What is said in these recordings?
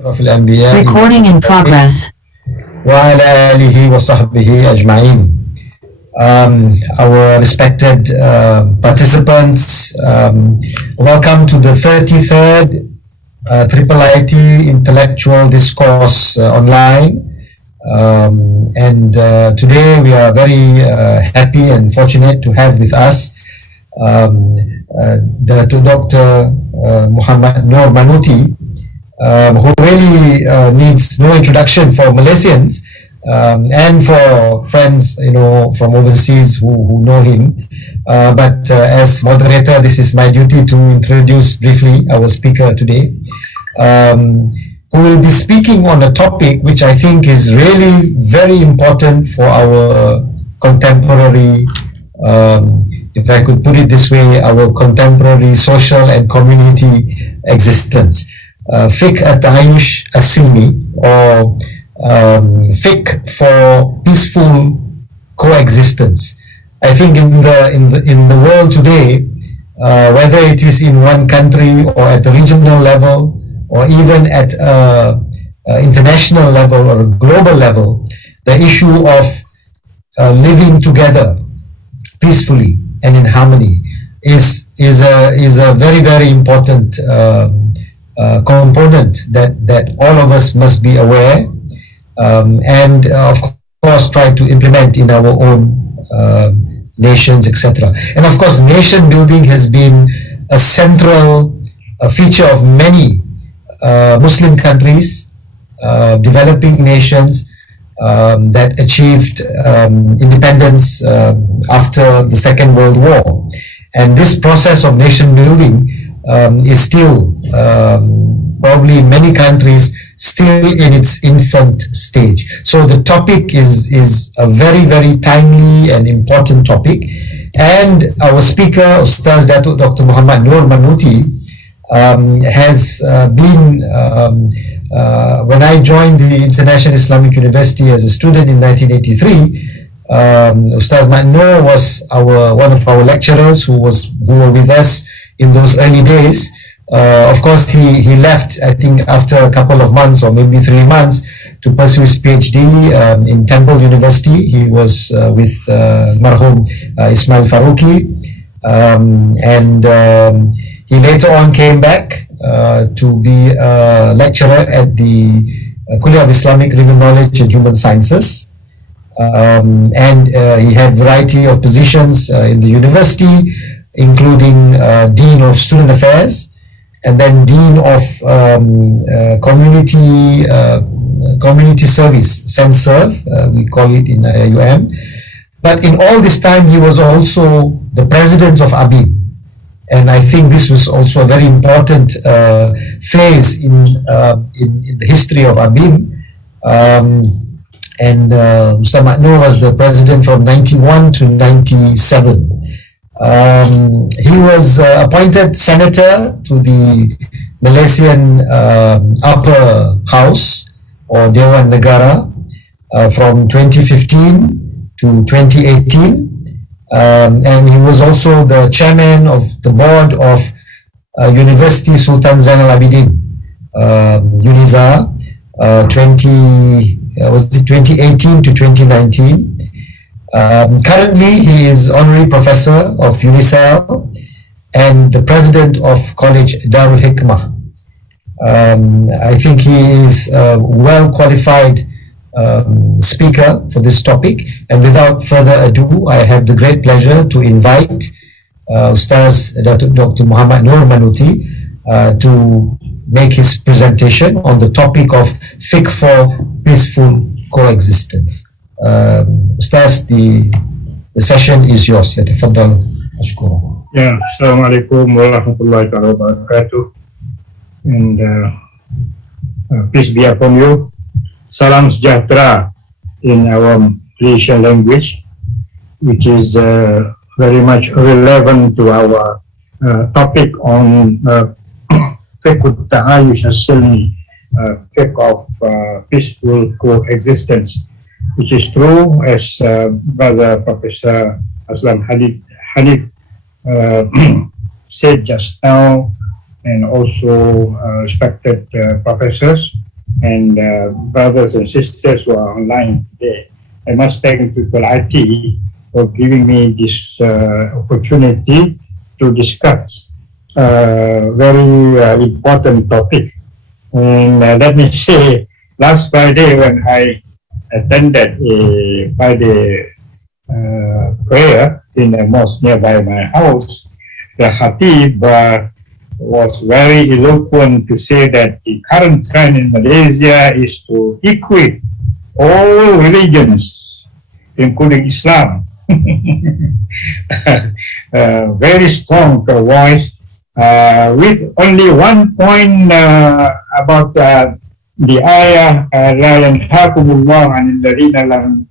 أشرف الأنبياء Recording in progress. وعلى آله وصحبه أجمعين. Our respected participants, welcome to the 33rd IIIT Intellectual Discourse Online. Today we are very happy and fortunate to have with us Dato Dr. Mohamad Manuty, who really needs no introduction for Malaysians and for friends, from overseas who know him. But as moderator, this is my duty to introduce briefly our speaker today, who will be speaking on a topic which I think is really very important for our contemporary, if I could put it this way, our contemporary social and community existence. Fiqh Taayush As-Silmi, or fiqh for peaceful coexistence. I think in the world today, whether it is in one country or at the regional level or even at international level or global level, the issue of living together peacefully and in harmony is a very, very important component that all of us must be aware, and of course try to implement in our own nations, etc. And of course, nation building has been a central feature of many Muslim countries, developing nations that achieved independence after the Second World War. And this process of nation building is still probably in many countries still in its infant stage. So the topic is a very, very timely and important topic. And our speaker, Ustaz Dato Dr. Mohamad Manuty, has been, when I joined the International Islamic University as a student in 1983, Ustaz Noor was one of our lecturers who were with us in those early days. Of course, he left, I think, after a couple of months or maybe 3 months to pursue his PhD in Temple University. He was with Marhum Ismail Faruqi, and he later on came back to be a lecturer at the College of Islamic Living Knowledge and Human Sciences. And he had variety of positions in the university, including Dean of Student Affairs, and then Dean of Community Service, SENSERV, we call it in IIUM. But in all this time, he was also the president of ABIM. And I think this was also a very important phase in the history of ABIM. And Mr. Noor was the president from 91 to 97. He was appointed senator to the Malaysian upper house or Dewan Negara from 2015 to 2018. And he was also the chairman of the board of University Sultan Zainal Abidin, UNIZA, 2018 to 2019. Currently, he is honorary professor of UNISAL and the president of Kolej Dar al-Hikmah. I think he is a well qualified speaker for this topic, and without further ado, I have the great pleasure to invite Ustaz Dr. Mohamad Manuty to make his presentation on the topic of fiqh for peaceful coexistence. Ustaz, the session is yours. Yatafaddal. Ashkuru. Yeah, Assalamualaikum warahmatullahi wabarakatuh. And peace be upon you. Salam sejahtera in our Malaysian language, which is very much relevant to our topic on Fiqh Taayush As-Silmi, fiqh of peaceful coexistence, which is true, as Brother Professor Haslam Haneef said just now, and also respected professors and brothers and sisters who are online today. I must thank Fiqh IT for giving me this opportunity to discuss very important topic. And let me say, last Friday when I attended a Friday prayer in a mosque nearby my house, the Khatib was very eloquent to say that the current trend in Malaysia is to equate all religions, including Islam. Very strong voice, with only one point about the ayah, لا ينهاكم الله عن الذين لم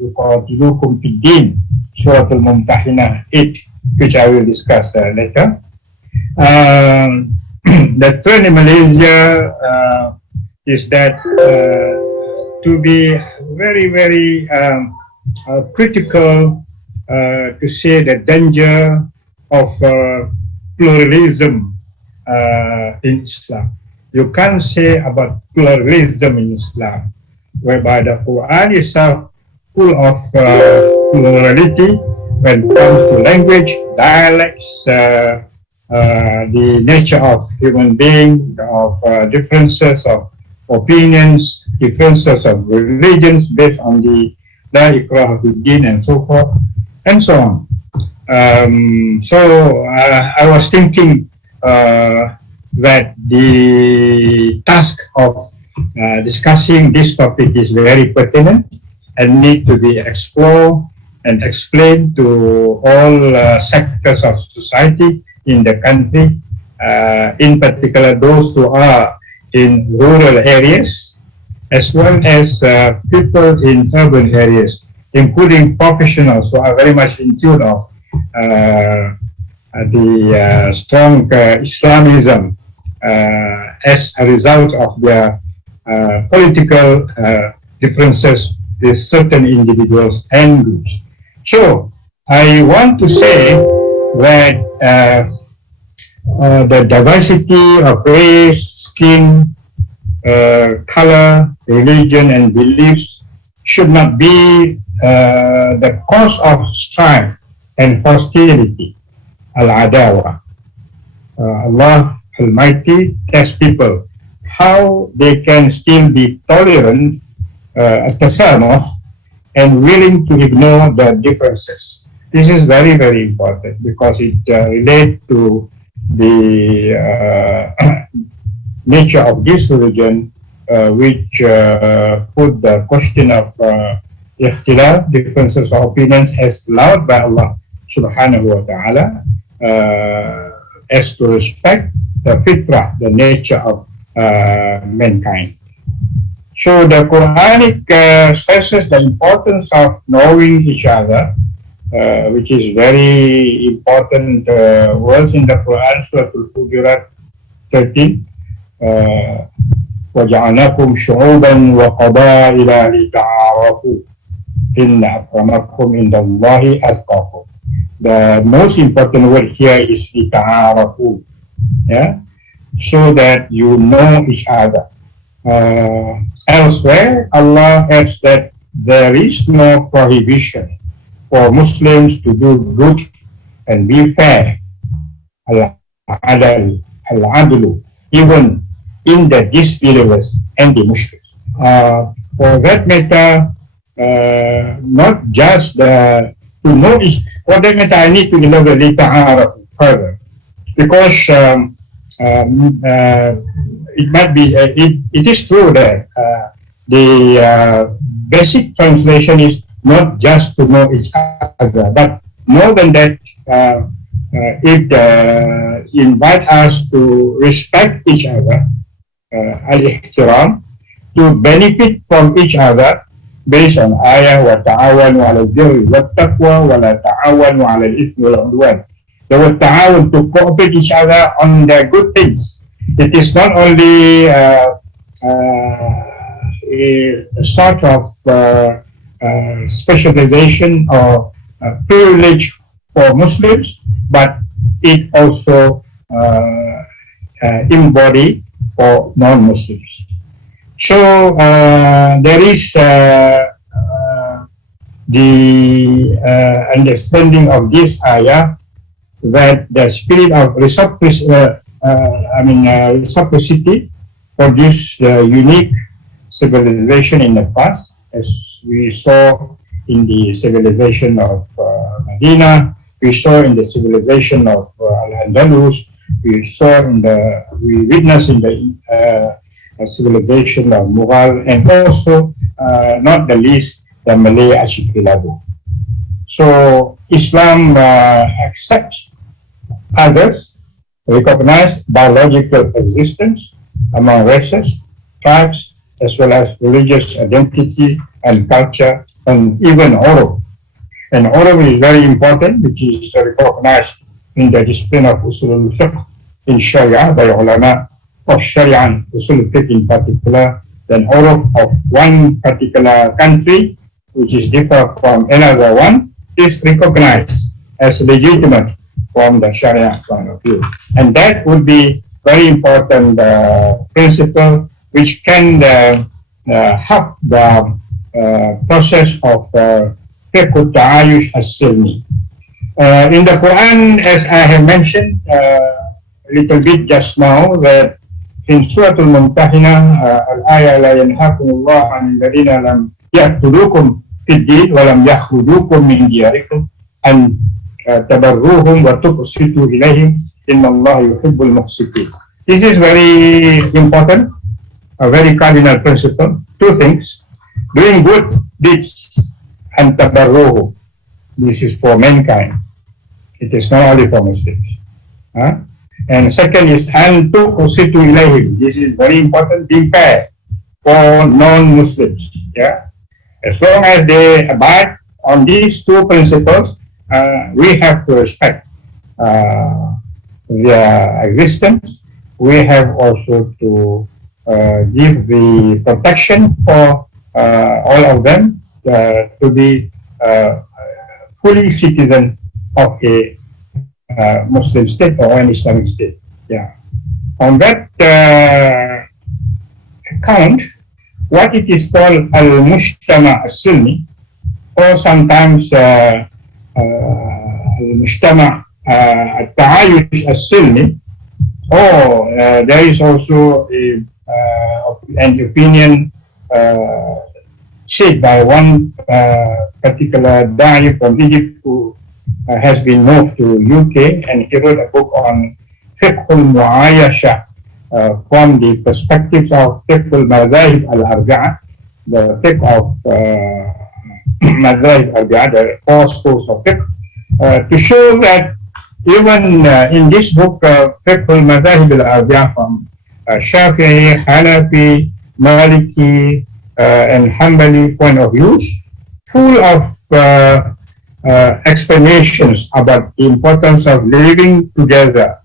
يقاتلوكم في الدين, Surah Al-Mumtahinah 8, which I will discuss later. The trend in Malaysia is that to be very, very critical to say the danger of pluralism in Islam. You can't say about pluralism in Islam, whereby the Quran is full of plurality when it comes to language, dialects, the nature of human being, of differences of opinions, differences of religions based on the La Ikraha Fid-Din and so forth, and so on. So I was thinking that the task of discussing this topic is very pertinent and need to be explored and explained to all sectors of society in the country, in particular those who are in rural areas, as well as people in urban areas, including professionals who are very much in tune of the strong Islamism as a result of their political differences with certain individuals and groups. So I want to say that the diversity of race, skin, color, religion, and beliefs should not be the cause of strife and hostility. Al-Adawa. Allah Almighty tests people how they can still be tolerant, tasamuh, and willing to ignore the differences. This is very, very important because it relates to the nature of this religion, which put the question of ikhtilaf, differences of opinions, as allowed by Allah subhanahu wa ta'ala, as to respect the fitrah, the nature of mankind. So the Quranic stresses the importance of knowing each other, which is very important words in the Quran, Surah Al-Hujurat 13. وَجَعَلْنَاكُمْ شُعُوبًا وَقَبَائِلَ لِتَعَارَفُوا إِنَّ أَكْرَمَكُمْ عِنْدَ اللَّهِ أَتْقَاكُمْ. The most important word here is لِتَعَارَفُوا, yeah? So that you know each other. Elsewhere, Allah adds that there is no prohibition for Muslims to do good and be fair, al-adlu, even in the disbelievers and the mushriks. For that matter, not just to know each, for that matter, I need to elaborate further, because it might be, it is true that the basic translation is not just to know each other, but more than that, it invites us to respect each other, al-ihtiram, to benefit from each other based on ayah wa ta'awanu 'ala al-birri wat-taqwa wa la ta'awanu 'ala al-ithmi wal-'udwan. The word ta'awun, to cooperate each other on the good things. It is not only a sort of specialization or privilege for Muslims, but it also embodied for non-Muslims. So there is the understanding of this ayah that the spirit of reciprocity produced unique civilization in the past, as we saw in the civilization of Medina, we saw in the civilization of Al-Andalus, we witnessed in the civilization of Mughal, and also, not the least, the Malay archipelago. So Islam accepts others, recognize biological existence among races, tribes, as well as religious identity and culture, and even uruf. And uruf is very important, which is recognized in the discipline of usul al-fiqh in Sharia by ulama of Sharia and usul al-fiqh in particular. Then uruf of one particular country, which is different from another one, is recognized as legitimate from the Sharia point of view. And that would be very important principle which can help the process of Fiqh Taayush As-Silmi. In the Quran, as I have mentioned a little bit just now, that in Surah Al-Mumtahina, al-ayah la yanhakumullah an alladhina lam yaqtulukum fid-din wa lam yakhrujukum min diyarikum an tabarruhum wa tuqsitu ilayhim inna Allah yuhibbul muqsitin. This is very important, a very cardinal principle. Two things: doing good deeds and tabarruhum. This is for mankind. It is not only for Muslims. And second is an tuqsitu ilayhim. This is very important, being fair for non-Muslims. Yeah. As long as they abide on these two principles, we have to respect their existence. We have also to give the protection for all of them to be fully citizen of a Muslim state or an Islamic state. Yeah. On that account, what it is called al-Mujtama As-Silmi, or sometimes al-Mujtama Taayush As-Silmi, or there is also an opinion said by one particular Da'i from Egypt who has been moved to UK, and he wrote a book on Fiqh al-Mu'ayasha from the perspectives of Fiqh al-Madhahib al-Arbi'a, the Fiqh of Madhahib al-Arbi'a, the four schools of Fiqh, to show that even in this book, Fiqh al-Madhahib al-Arbi'a from Shafi'i, Hanafi, Maliki, and Hanbali point of views, full of explanations about the importance of living together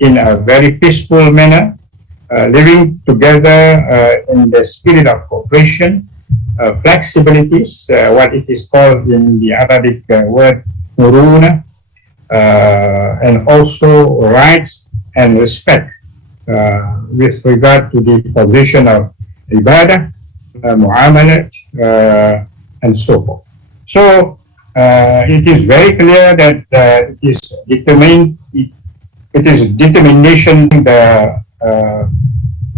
in a very peaceful manner, living together in the spirit of cooperation, flexibilities, what it is called in the Arabic word muruna, and also rights and respect with regard to the position of ibadah, muamalat, and so forth. So it is very clear that it is determination, the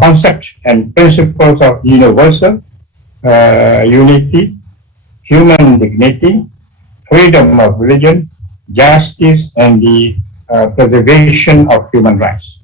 concept and principles of universal unity, human dignity, freedom of religion, justice, and the preservation of human rights.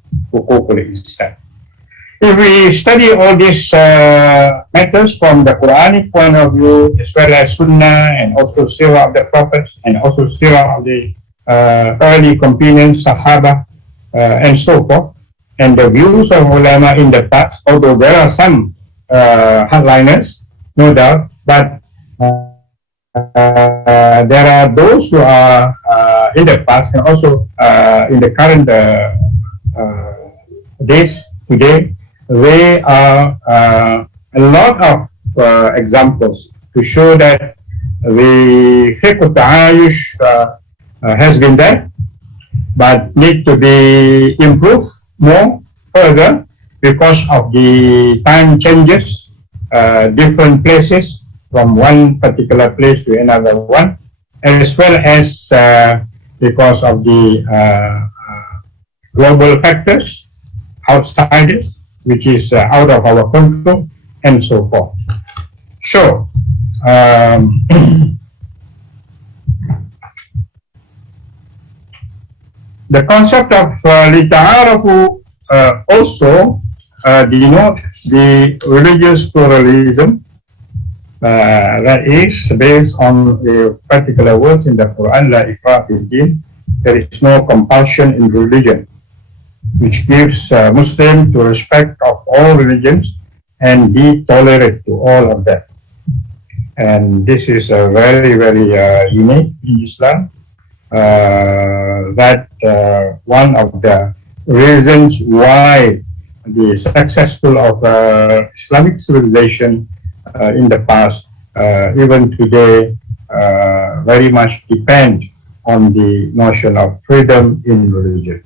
If we study all these matters from the Quranic point of view, as well as Sunnah, and also Sirah of the Prophets, and also Sirah of the early companions, Sahaba, and so forth, and the views of ulama in the past, although there are some hardliners, no doubt, but there are those who are in the past and also in the current days today. There are a lot of examples to show that the Fiqh Taayush has been there, but need to be improved more further because of the time changes, different places from one particular place to another one, as well as because of the global factors, outsiders, which is out of our control, and so forth. So, the concept of lita'arafu also denotes the religious pluralism that is based on a particular words in the Quran, la ikraha fid-din. There is no compulsion in religion, which gives Muslims to respect of all religions and be tolerant to all of them. And this is very, very unique in Islam. That one of the reasons why the successful of Islamic civilization in the past, even today, very much depend on the notion of freedom in religion.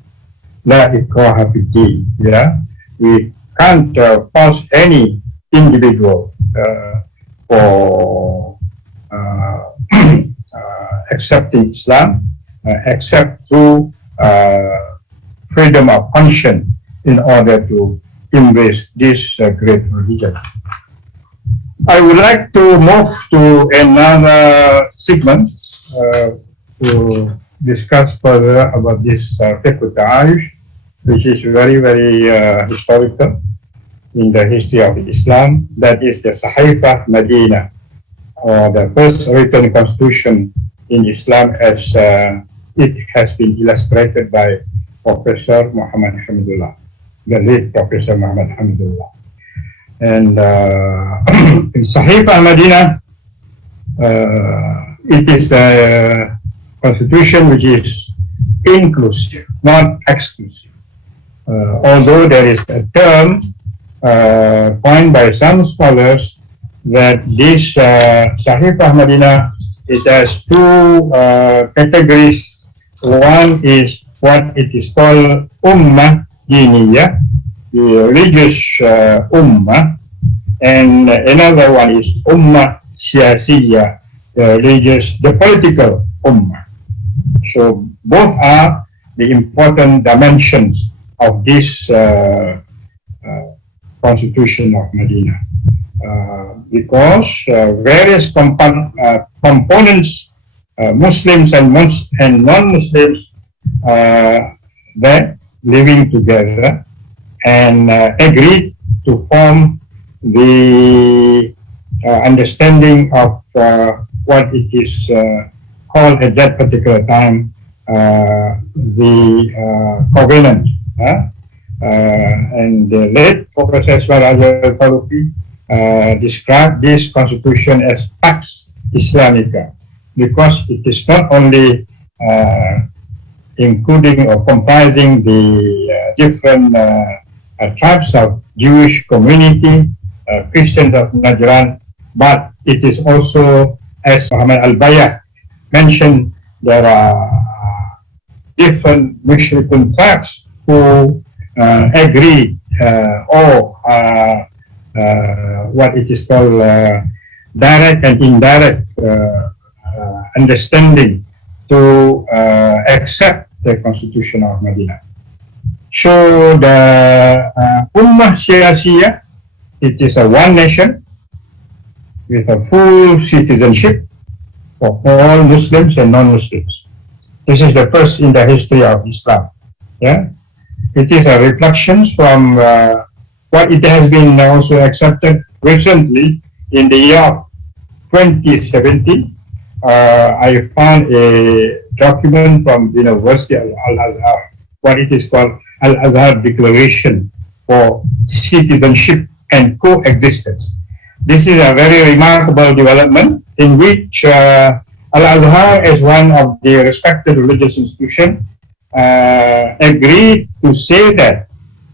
La ikraha fid-din. Yeah, we can't force any individual for accepting Islam, except through freedom of conscience in order to embrace this great religion. I would like to move to another segment to discuss further about this Fiqh Taayush, which is very, very historical in the history of Islam. That is the Sahifa Madinah, or the first written constitution in Islam, as it has been illustrated by Professor Mohamad, the late Professor Mohamad. And in Sahifa Madinah, it is a constitution which is inclusive, not exclusive. Although there is a term coined by some scholars that this Sahifa Madinah, it has two categories. One is what it is called Ummah Diniyah, the religious Ummah, and another one is Ummah Siyasiyah, the political Ummah. So both are the important dimensions of this Constitution of Medina, because various components, Muslims and non-Muslims, they're living together and agreed to form the understanding of what it is called at that particular time the covenant. And the late Professor al-Faruqi described this constitution as Pax Islamica, because it is not only including or comprising the different tribes of Jewish community, Christians of Najran, but it is also, as Muhammad al-Bayah mentioned, there are different Mushrikun tribes who agree or what it is called direct and indirect understanding to accept the Constitution of Medina. So the Ummah Siyasiyah, it is a one nation with a full citizenship for all Muslims and non-Muslims. This is the first in the history of Islam. Yeah, it is a reflection from what it has been also accepted recently in the year 2017. I found a document from University of Al-Azhar, what it is called Al-Azhar Declaration for Citizenship and Coexistence. This is a very remarkable development in which Al-Azhar, as one of the respected religious institutions, agreed to say that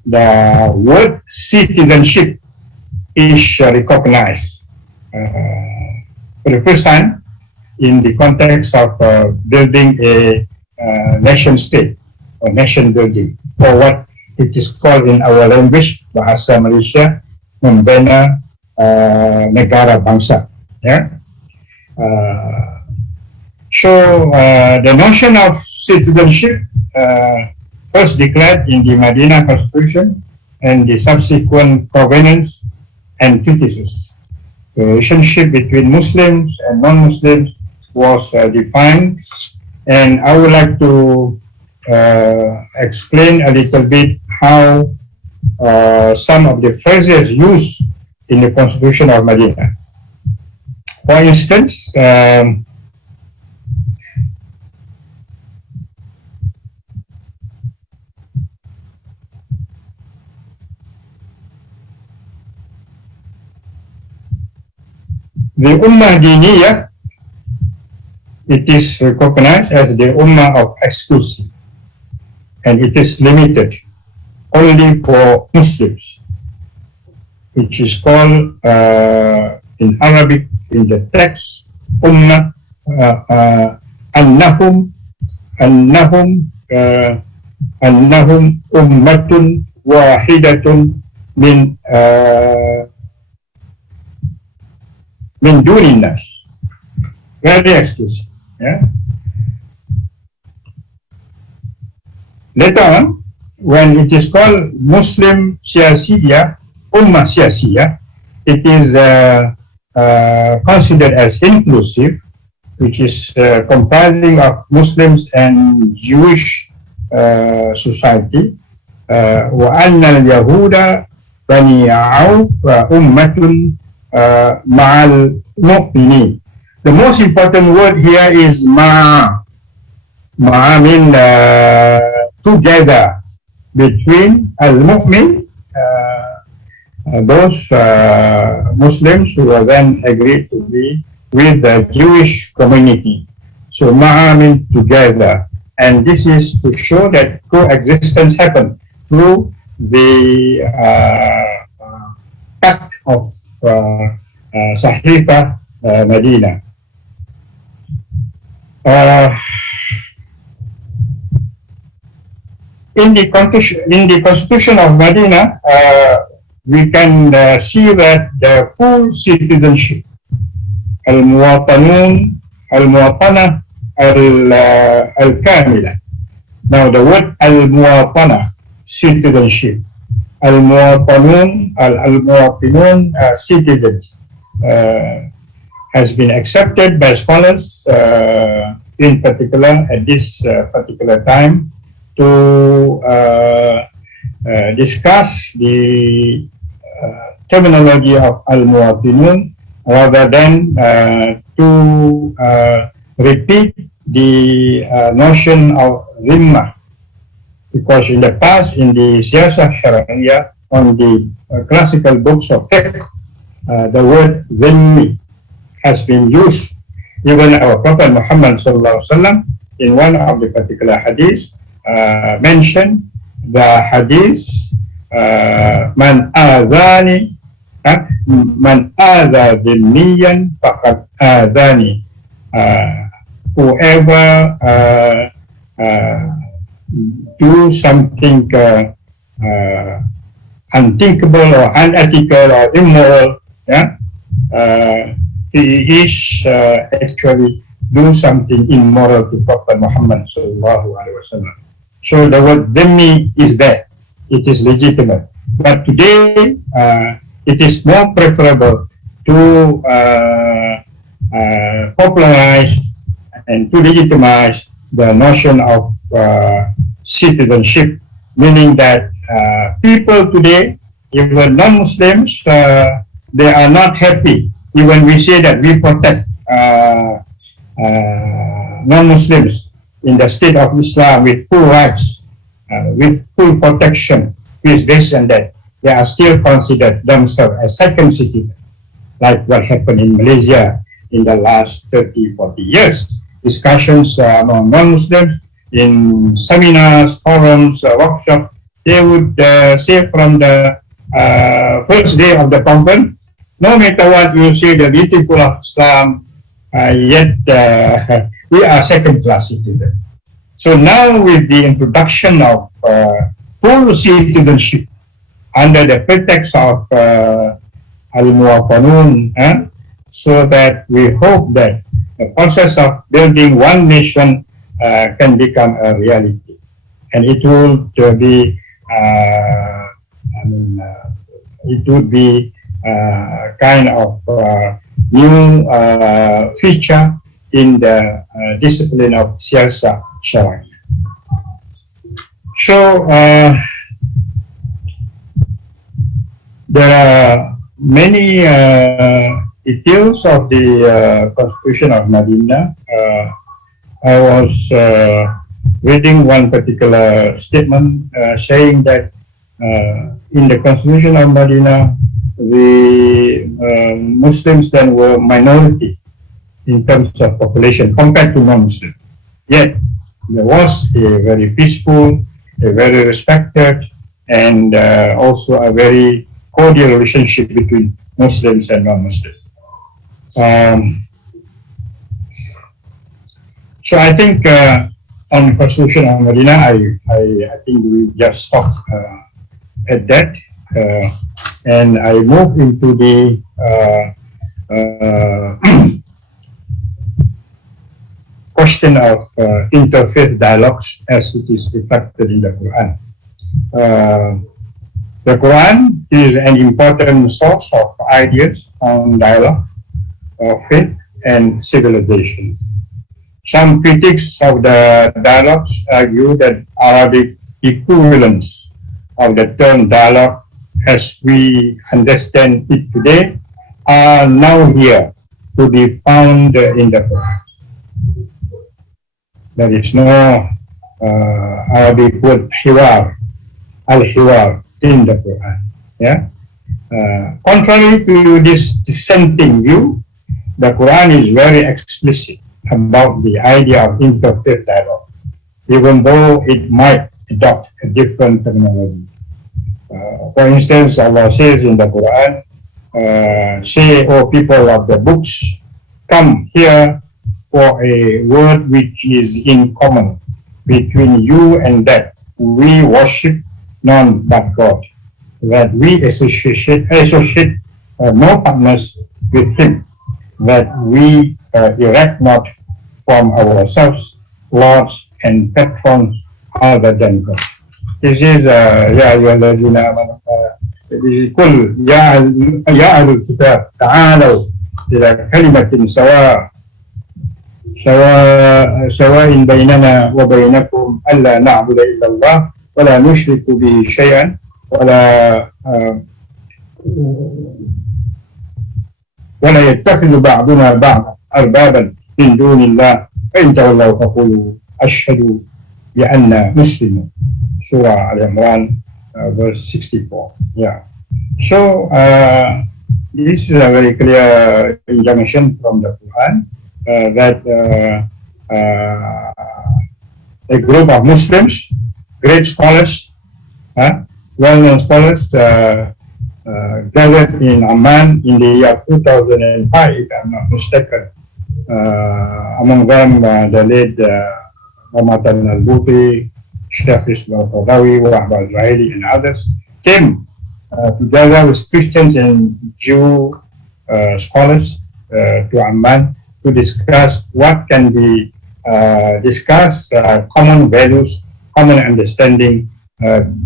the word citizenship is recognized for the first time in the context of building a nation state or nation building, or what it is called in our language, Bahasa Malaysia, membina negara bangsa. Yeah. The notion of citizenship first declared in the Madinah Constitution and the subsequent covenants and treatises. The relationship between Muslims and non-Muslims was defined, and I would like to explain a little bit how some of the phrases used in the Constitution of Madinah. For instance, the Ummah Diniyah, it is recognized as the Ummah of exclusive, and it is limited only for Muslims, which is called in Arabic in the text Ummah annahum ummatun wahidatun min dunin nas. Very exclusive. Yeah. Later on, when it is called Muslim Siyasiyah, Ummah Siyasiyah, it is considered as inclusive, which is comprising of Muslims and Jewish society. وَأَنَّ الْيَهُودَ بَنِي عَوْفَ أُمَّةٌ مَعَ الْمُؤْمِنِينَ. The most important word here is ma'a. Ma'a means together between al-mu'min, those Muslims who are then agreed to be with the Jewish community. So ma'a means together, and this is to show that coexistence happened through the Pact of Sahifa Medina. In the Constitution of Medina, we can see that the full citizenship, al-muwatanun, al-muwatana, al-kamila. Now the word al-muwatana, citizenship, al-muwatanun, al-muwatinun, citizens, has been accepted by scholars, in particular at this particular time, to discuss the terminology of al-muwatinun rather than to repeat the notion of dhimma. Because in the past, in the siyasah syariah, on the classical books of fiqh, the word dhimmi has been used. Even our Prophet Mohamad in one of the particular hadiths mentioned the hadith man adhani dhimmiyan faqad adhani. Whoever do something unthinkable or unethical or immoral, yeah, he is actually do something immoral to Prophet Muhammad sallallahu alaihi wasallam. So the word dhimmi is there; it is legitimate. But today, it is more preferable to popularize and to legitimize the notion of citizenship, meaning that people today, even non-Muslims, they are not happy. Even we say that we protect non-Muslims in the state of Islam with full rights, with full protection, with this and that, they are still considered themselves as second citizens, like what happened in Malaysia in the last 30, 40 years. Discussions among non-Muslims in seminars, forums, workshops, they would say from the first day of the conference, no matter what you say, the beautiful of Islam, yet we are second-class citizens. So now with the introduction of full citizenship under the pretext of al-muwatanun, so that we hope that the process of building one nation can become a reality, and it would be, it would be kind of new feature in the discipline of siyasa syar'i. So there are many details of the Constitution of Madinah. I was reading one particular statement saying that in the Constitution of Madinah, the Muslims then were minority in terms of population compared to non-Muslims. Yet there was a very peaceful, a very respected, and also a very cordial relationship between Muslims and non-Muslims. So I think on Constitution of Madinah, I think we just stop at that, and I move into the question of interfaith dialogues as it is reflected in the Quran. The Quran is an important source of ideas on dialogue of faith and civilization. Some critics of the dialogues argue that Arabic equivalents of the term dialogue as we understand it today are now here to be found in the Quran. There is no Arabic word hiwar, al-hiwar, in the Quran. Yeah? Contrary to this dissenting view, the Quran is very explicit about the idea of interfaith dialogue, even though it might adopt a different terminology. For instance, Allah says in the Quran, say, O people of the books, come here for a word which is in common between you and that we worship none but God, that we associate no partners with Him, that we erect not from ourselves lords and patrons other than God. This is يا أيها الذين آمنوا قل يا أهل الكتاب تعالوا إلى كلمة سواء بيننا وبينكم ألا نعبد إلا الله ولا نشرك به شيئا ولا يتخذ بعضنا بعضا أربابا من دون الله فإن تولوا فقولوا أشهد بأننا مسلمون. Surah Al-Imran, verse 64. Yeah. So this is a very clear injunction from the Quran that a group of Muslims, great scholars, well-known scholars, gathered in Amman in the year 2005, if I'm not mistaken. Among them, the late Ramadan al-Buti, Sheikh Ismail Qadawi, Wahab al-Zahiri, and others came together with Christians and Jew scholars to Amman to discuss what can be discussed, common values, common understanding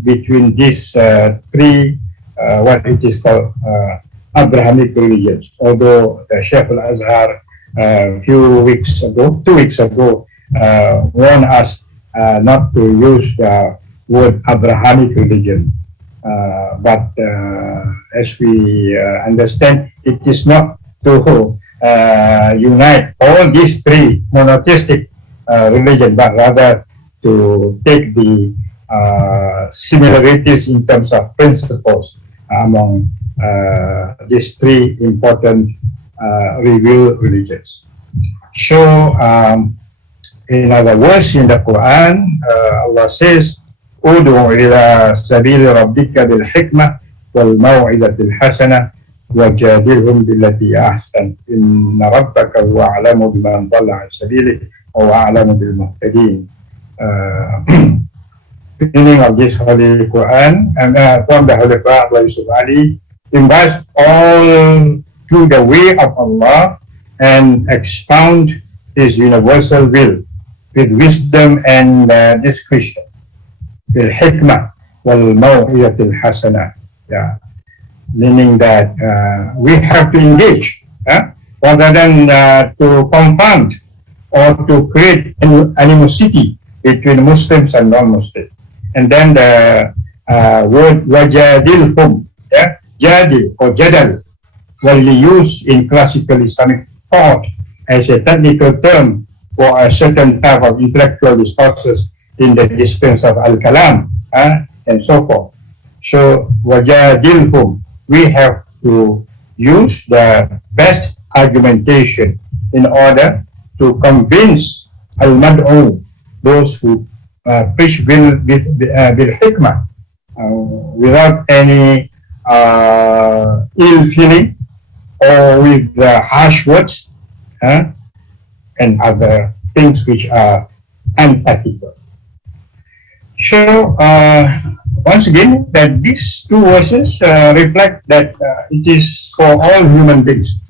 between these three, what it is called Abrahamic religions. Although the Sheikh al-Azhar two weeks ago, warned us not to use the word Abrahamic religion. But as we understand, it is not to unite all these three monotheistic religions, but rather to take the similarities in terms of principles among these three important revealed religions. So, in other words, in the Quran, Allah says, "Ud'u ila sabili rabbika bil hikmah wal maw'izatil hasanah wajadilhum billati ahsan inna rabbaka huwa a'lamu biman dhalla 'an sabilihi wa huwa a'lamu bil muhtadin." To meaning of this Holy Quran, and from the Holy Quran by Yusuf Ali, invites all to the way of Allah and expound His universal will with wisdom and discretion, al-Hikmah wal-Maw'iyyat al-Hasanah. Yeah, meaning that we have to engage rather than to confront or to create animosity between Muslims and non-Muslims. And then the word wajadilhum, jadil or jadal, widely used in classical Islamic thought as a technical term for a certain type of intellectual discourses in the disciplines of al-kalam and so forth. So wajadilhum, we have to use the best argumentation in order to convince al-mad'u, those who preach bil hikmah, without any ill feeling or with harsh words and other things which are unethical. So once again, that these two verses reflect that it is for all human beings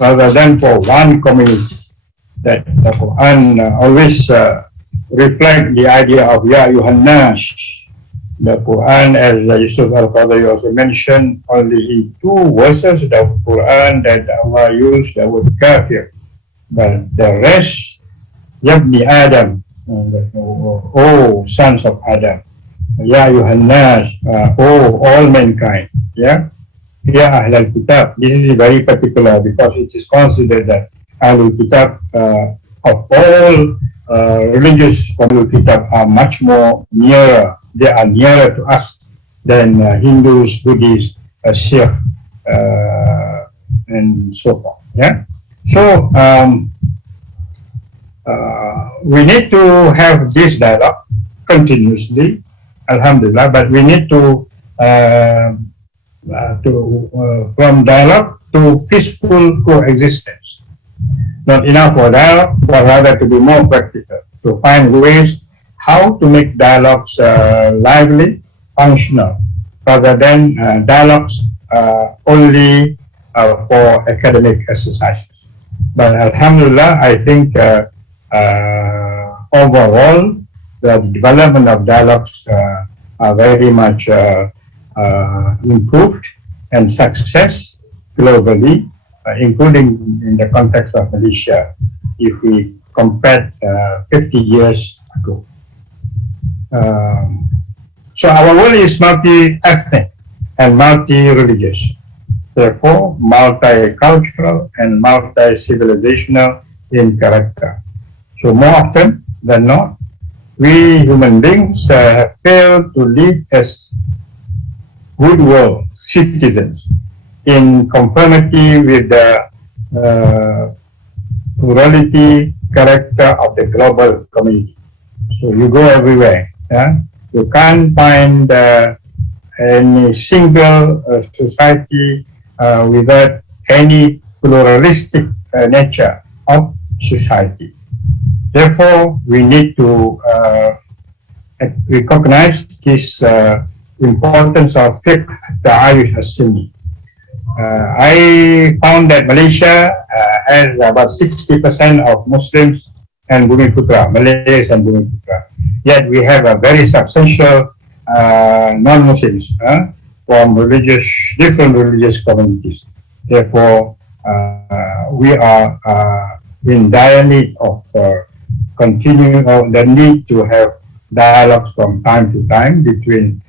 rather than for one community. That the Quran always reflect the idea of Ya Yuhannash. The Quran, as Yusuf Al-Qadhi also mentioned, only in two verses of the Quran that Allah used the word kafir. But the rest, Yabni Adam, oh sons of Adam, Ya Yuhannash, oh all mankind, Ya Ahlul Kitab. This is very particular because it is considered that Ahlul Kitab of all religious Ahlul Kitab are much more nearer. They are nearer to us than Hindus, Buddhists, Sikh, and so forth. Yeah. So we need to have this dialogue continuously, Alhamdulillah. But we need to from dialogue to peaceful coexistence. Not enough for dialogue, but rather to be more practical, to find ways how to make dialogues lively, functional, rather than dialogues only for academic exercises. But Alhamdulillah, I think overall, the development of dialogues are very much improved and success globally, including in the context of Malaysia, if we compare 50 years ago. So our world is multi-ethnic and multi-religious, therefore multicultural and multi-civilizational in character. So more often than not, we human beings have failed to live as good world citizens in conformity with the plurality character of the global community. So you go everywhere. You can't find any single society without any pluralistic nature of society. Therefore, we need to recognize this importance of Fiqh Taayush As-Silmi. I found that Malaysia has about 60% of Muslims and Bumiputra, Malays and Bumiputra. Yet we have a very substantial non-Muslims from different religious communities. Therefore, we are in dire need of continuing the need to have dialogues from time to time between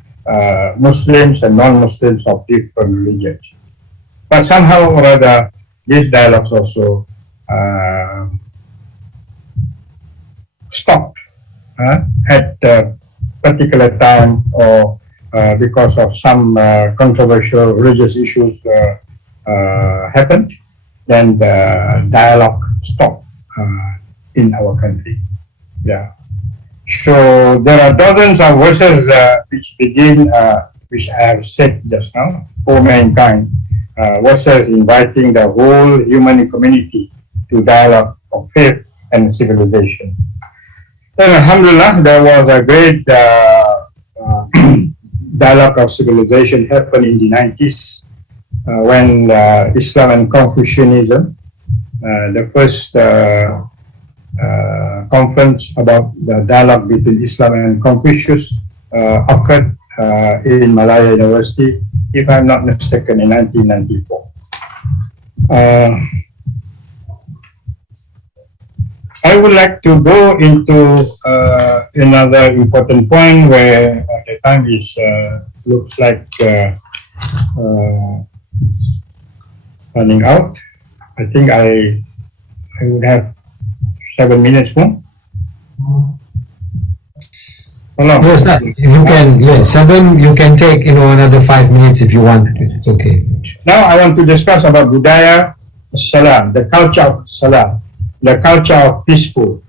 Muslims and non-Muslims of different religions. But somehow or other, these dialogues also stopped at a particular time or because of some controversial religious issues happened, then the dialogue stopped in our country. Yeah. So there are dozens of verses which begin, which I have said just now, for mankind, verses inviting the whole human community to dialogue of faith and civilization. Then Alhamdulillah, there was a great dialogue of civilization happened in the 90s when Islam and Confucianism, the first conference about the dialogue between Islam and Confucius occurred in Malaya University, if I'm not mistaken, in 1994. I would like to go into another important point where the time is looks like running out. I think I would have 7 minutes more. Hello. Yes, you can. Yes, 7. You can take another 5 minutes if you want. It's okay. Now I want to discuss about budaya salam, the culture of salam, the culture of peaceful,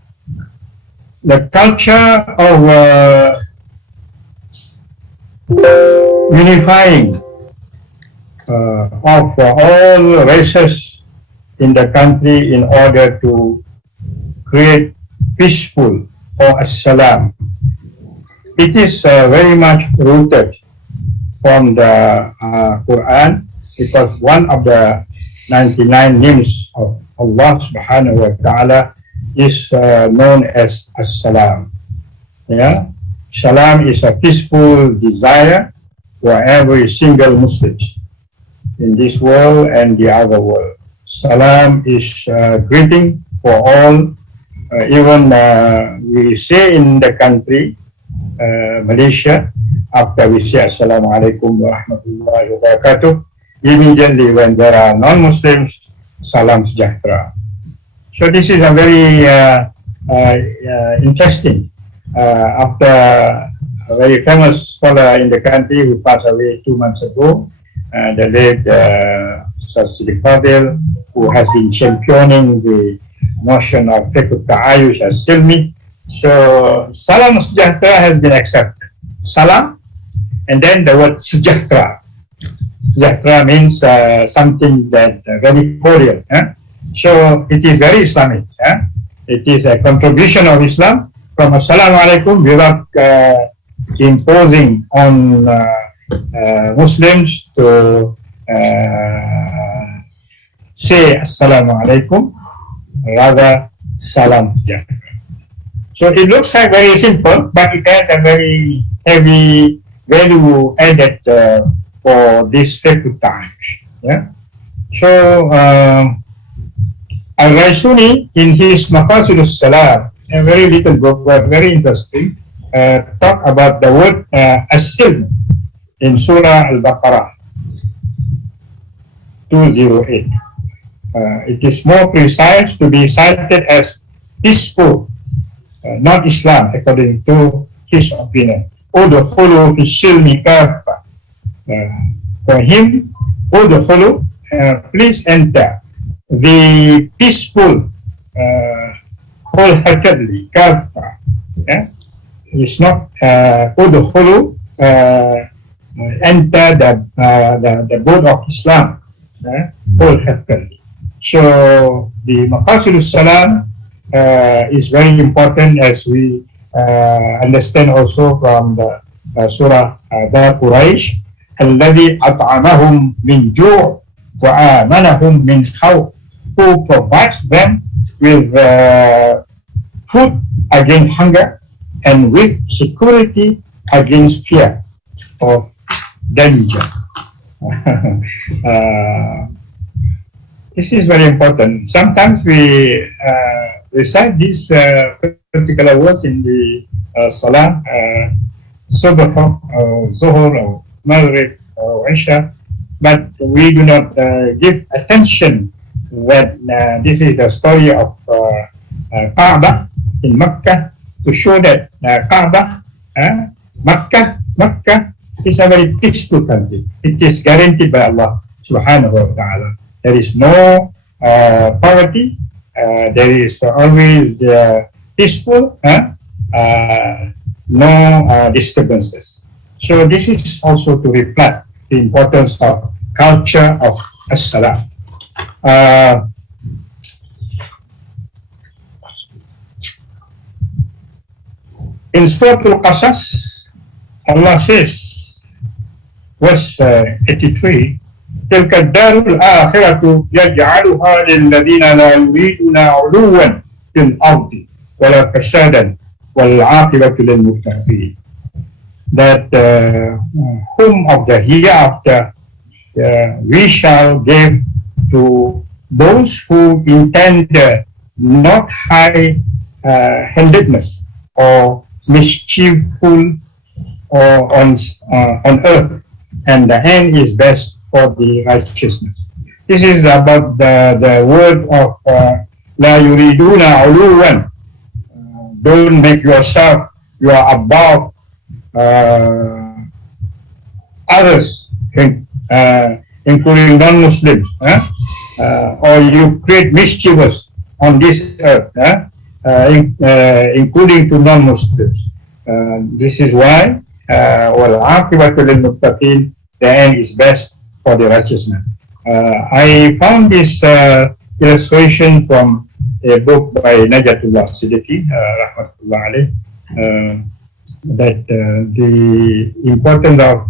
the culture of unifying of all races in the country in order to create peaceful or as-salam. It is very much rooted from the Quran, because one of the 99 names of Allah subhanahu wa ta'ala is known as as-salam. Yeah? Salam is a peaceful desire for every single Muslim in this world and the other world. Salam is greeting for all. Even we say in the country, Malaysia, after we say Assalamualaikum warahmatullahi wabarakatuh, immediately when there are non-Muslims, Salam Sejahtera. So this is a very interesting. After a very famous scholar in the country who passed away 2 months ago, the late Sir Fadil, who has been championing the notion of Fiqh Taayush As-Silmi. So Salam Sejahtera has been accepted. Salam, and then the word Sejahtera. Sejahtera means something that very cordial. So it is very Islamic. It is a contribution of Islam from Assalamu alaikum without imposing on Muslims to say Assalamu alaikum, rather Salam Sejahtera. So it looks like very simple, but it has a very heavy value added for this Fiqh Taayush. Yeah. So Al-Raisuni in his Maqasid As-Salam, a very little book, but very interesting, talk about the word As-Silm in Surah Al-Baqarah 208. It is more precise to be cited as peaceful, not Islam, according to his opinion. Udkhulu fi silmi kaffa. For him, udkhulu, please enter the peaceful wholeheartedly, kaffa. It's not udkhulu, enter the boat of Islam wholeheartedly. So the Maqasid As-Salam is very important, as we understand also from the Surah Quraysh, الذي أطعمهم من جوع وآمنهم من خوف, who provides them with food against hunger and with security against fear of danger. This is very important. Sometimes we recite these particular words in the Salah, Subh, Zuhur, or Maghrib, or Isha, but we do not give attention that this is the story of Kaaba in Makkah, to show that Kaaba, Makkah is a very peaceful country. It is guaranteed by Allah subhanahu wa ta'ala. There is no poverty. There is always peaceful, no disturbances. So this is also to reflect the importance of culture of as-salam. In Surah Al-Qasas, Allah says, verse 83, تلك الدار الآخرة يجعلها للذين لا يريدون علوا في الأرض ولا فسادا والعاقبة للمتقين. That whom of the hereafter we shall give to those who intend not high-handedness or mischieful or on earth, and the end is best for the righteousness. This is about the word of La yuriduna uluwan. Don't make yourself you are above others, including non-Muslims, or you create mischievous on this earth, including to non-Muslims. This is why وَالْعَاقِبَةُ لِلْمُتَّقِينَ, the end is best for the righteousness. I found this illustration from a book by Najatullah Siddiqui, rahmatullah alayh, that the importance of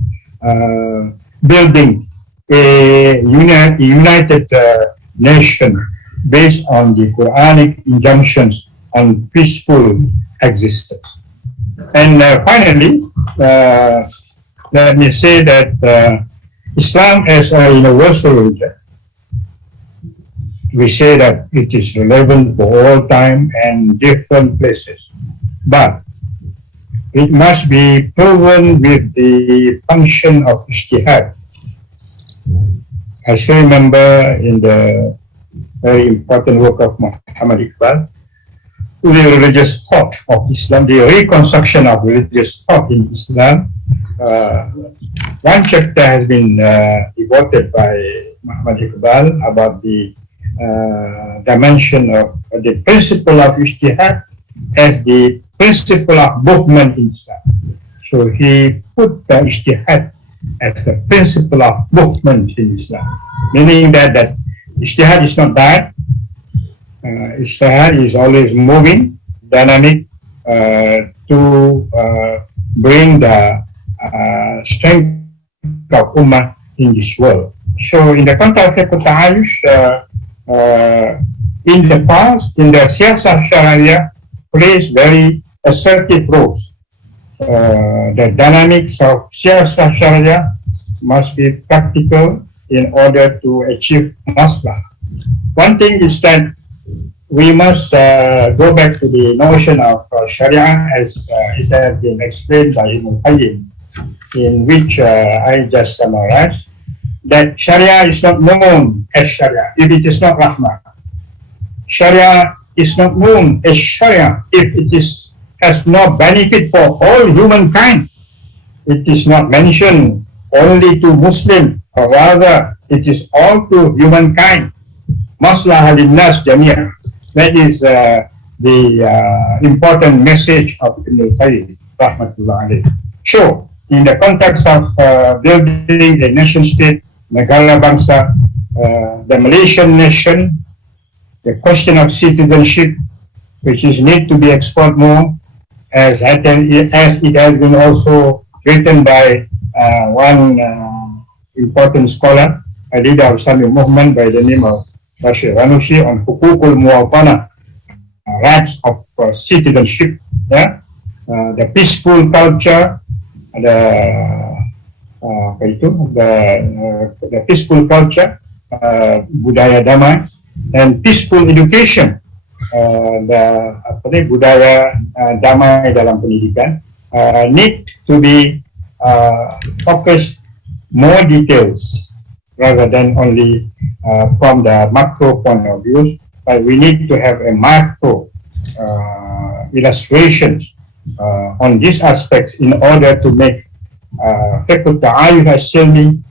building a united nation based on the Quranic injunctions on peaceful existence. And finally, let me say that Islam as a universal religion, we say that it is relevant for all time and different places, but it must be proven with the function of ijtihad. I still remember in the very important work of Muhammad Iqbal, the religious thought of Islam, the reconstruction of religious thought in Islam. One chapter has been devoted by Muhammad Iqbal about the dimension of the principle of ijtihad as the principle of movement in Islam. So he put the ijtihad as the principle of movement in Islam, meaning that ijtihad is not bad. Ijtihad is always moving, dynamic, to bring the strength of Ummah in this world. So in the context of Fiqh Taayush, in the past, in the Siyasah Sharia plays very assertive roles. The dynamics of Siyasah Sharia must be practical in order to achieve maslah. One thing is that we must go back to the notion of Sharia as it has been explained by Ibn Qayyim, in which I just summarized, that Sharia is not known as Sharia if it is not Rahmah. Sharia is not known as Sharia if it has no benefit for all humankind. It is not mentioned only to Muslim, or rather it is all to humankind. Maslaha linnas jami'an. That is the important message of Ibn Qayyim, rahmatullah alayh. So, in the context of building a nation state, negara bangsa, the Malaysian nation, the question of citizenship, which is need to be explored more, as it has been also written by one important scholar, a leader of Islamic movement by the name of Manuty, on hukukul muwatana, rights of citizenship, the peaceful culture, the peaceful culture, budaya damai, and peaceful education, budaya damai dalam pendidikan, need to be focused more details rather than only from the macro point of view, but we need to have a macro illustrations on these aspects in order to make Fiqh Taayush As-Silmi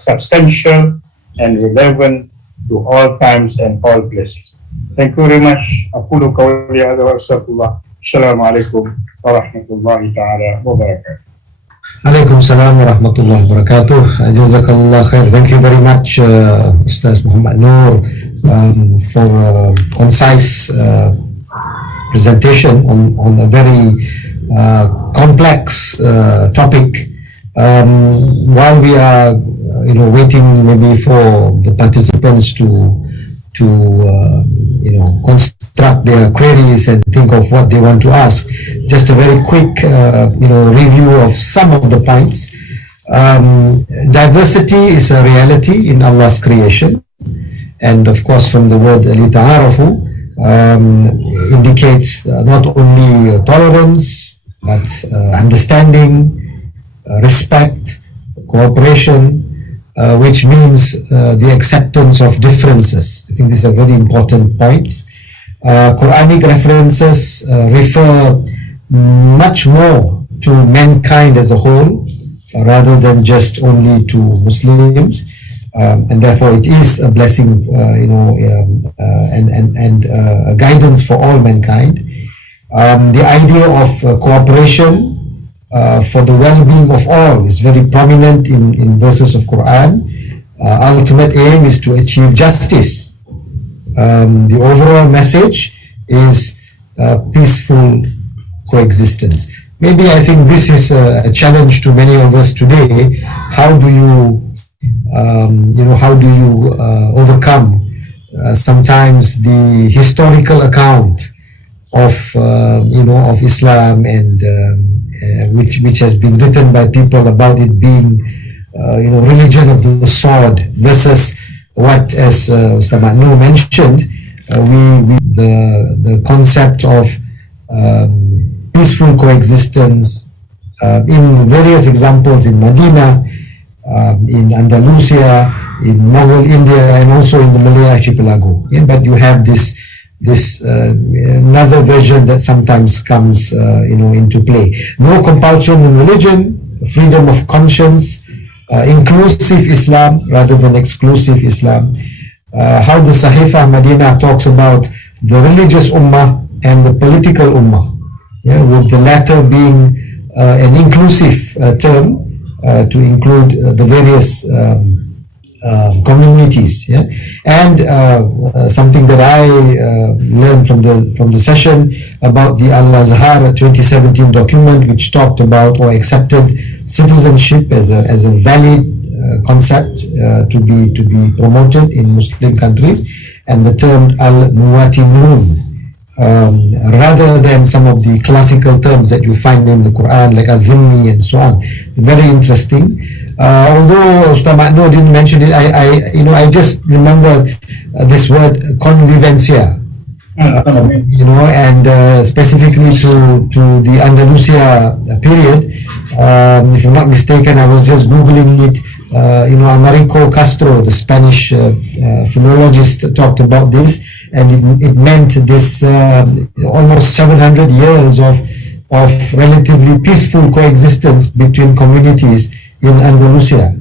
substantial and relevant to all times and all places. Thank you very much. Aqulu qawli hadha wa astaghfirullah. Assalamu alaikum wa rahmatullahi ta'ala wa barakatuh. Alaikum salam wa rahmatullahi wa barakatuh. Jazakallah khair. Thank you very much, Ustaz Muhammad Noor, for a concise presentation on a very complex topic While we are, waiting maybe for the participants to construct their queries and think of what they want to ask, just a very quick, review of some of the points. Diversity is a reality in Allah's creation, and of course, from the word lita'arafu, indicates not only tolerance but understanding, respect, cooperation, which means the acceptance of differences. I think these are very important points. Quranic references refer much more to mankind as a whole rather than just only to Muslims, and therefore it is a blessing, and a guidance for all mankind. The idea of cooperation for the well-being of all is very prominent in verses of Quran. Ultimate aim is to achieve justice. The overall message is peaceful coexistence. Maybe I think this is a challenge to many of us today. How do you overcome sometimes the historical account of Islam and which has been written by people about it being religion of the sword versus what, as Ustaz Manu mentioned, the concept of peaceful coexistence in various examples in Medina, in Andalusia, in Mughal India, and also in the Malay archipelago. Yeah, but you have this another version that sometimes comes into play. No compulsion in religion, freedom of conscience, inclusive Islam rather than exclusive Islam. How the Sahifa Madinah talks about the religious ummah and the political ummah, with the latter being an inclusive term to include the various communities, and something that I learned from the session about the Al-Azhar 2017 document, which talked about or accepted citizenship as a valid concept to be promoted in Muslim countries, and the term al-muwatinun, rather than some of the classical terms that you find in the Quran like al-dhimmi and so on. Very interesting. Although Ustaz Manu didn't mention it, I just remember this word convivencia, and specifically to the Andalusia period. If I'm not mistaken, I was just Googling it. Americo Castro, the Spanish philologist, talked about this, and it meant this almost 700 years of relatively peaceful coexistence between communities in Andalusia.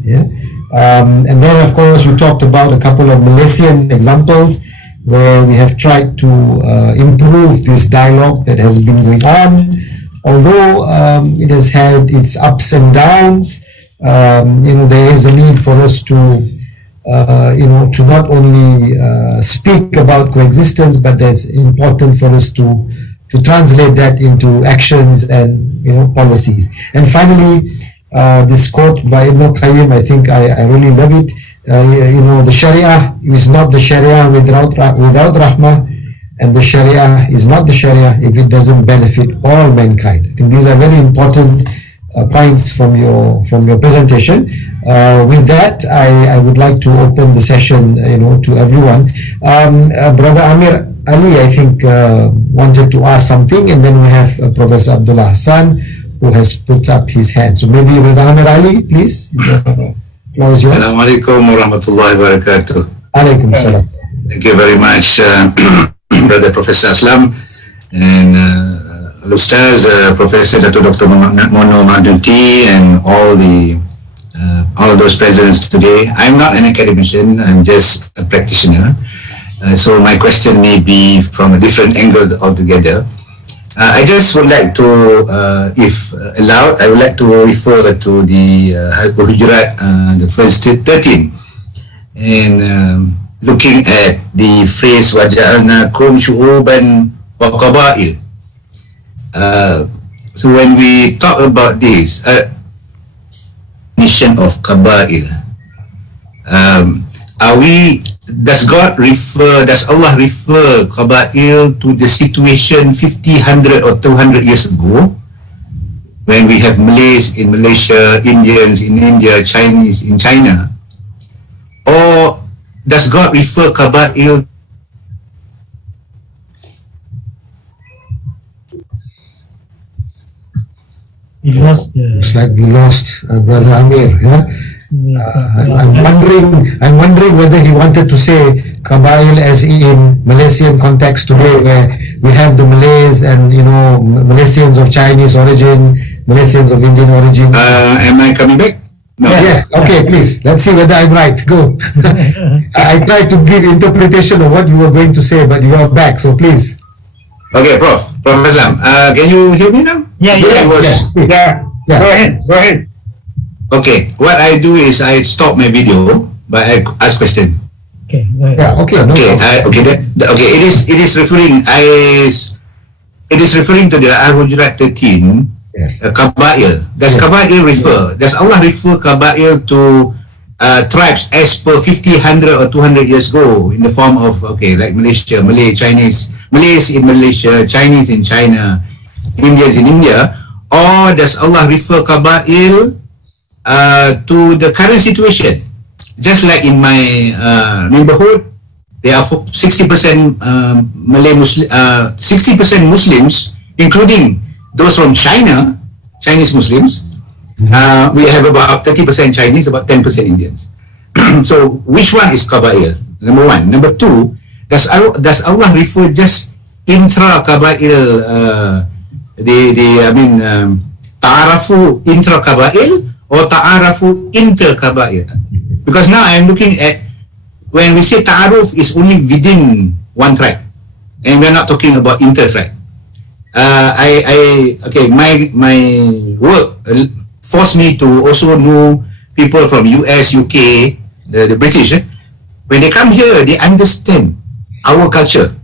And then of course you talked about a couple of Malaysian examples where we have tried to improve this dialogue that has been going on, although it has had its ups and downs. There is a need for us to not only speak about coexistence, but it's important for us to translate that into actions and policies. And finally, this quote by Ibn Qayyim, I think I really love it. The Sharia is not the Sharia without Rahmah, and the Sharia is not the Sharia if it doesn't benefit all mankind. I think these are very important points from your presentation. With that, I would like to open the session, to everyone. Brother Amir Ali, I think, wanted to ask something, and then we have Professor Abdullah Hassan, who has put up his hand. So maybe Brother Amir Ali, please. Assalamu alaikum wa rahmatullahi wa barakatuh. Alaikum salam. Thank you very much, Brother Professor Haslam, and Al-Ustaz, Professor Dato Dr. Manuty, and all those presents today. I'm not an academician, I'm just a practitioner. So my question may be from a different angle altogether. I just would like to, if allowed, I would like to refer to the Al-Hujurat, the verse 13, and looking at the phrase وَجَعَلْنَاكُمْ شُعُوبًا وَقَبَائِلَ. So when we talk about this, definition of Qaba'il. Does Allah refer Qaba'il to the situation 50, 100 or 200 years ago, when we have Malays in Malaysia, Indians in India, Chinese in China? Or does God refer Qaba'il? Looks like we lost Brother Amir. Yeah? I'm wondering whether he wanted to say Qabail as in Malaysian context today, where we have the Malays and Malaysians of Chinese origin, Malaysians of Indian origin. Am I coming back? No. Yes. Okay, please. Let's see whether I'm right. Go. I tried to give interpretation of what you were going to say, but you are back. So please. Okay, Prof Haslam, can you hear me now? Yeah. Go ahead. Okay, what I do is I stop my video, but I ask question. Okay. Yeah. Okay. No problem. It is referring to the Al-Hujurat 13. Yes. Qaba'il. Does Qaba'il refer? Does Allah refer Qaba'il to tribes as per 50, 100 or 200 years ago in the form of like Malaysia, Malay, Chinese, Malays in Malaysia, Chinese in China, Indians in India, or does Allah refer Qaba'il to the current situation? Just like in my neighborhood, there are 60% Malay Muslim, 60% Muslims, including those from China, Chinese Muslims. We have about 30% Chinese, about 10% Indians. So which one is Qaba'il? Number one. Number two, does Allah refer just intra-Qaba'il, ta'arafu intra-Qaba'il or ta'arafu inter-Qaba'il? Because now I'm looking at, when we say ta'aruf, is only within one tribe, and we're not talking about inter-tribe. My work forced me to also know people from US, UK, the British. When they come here, they understand our culture.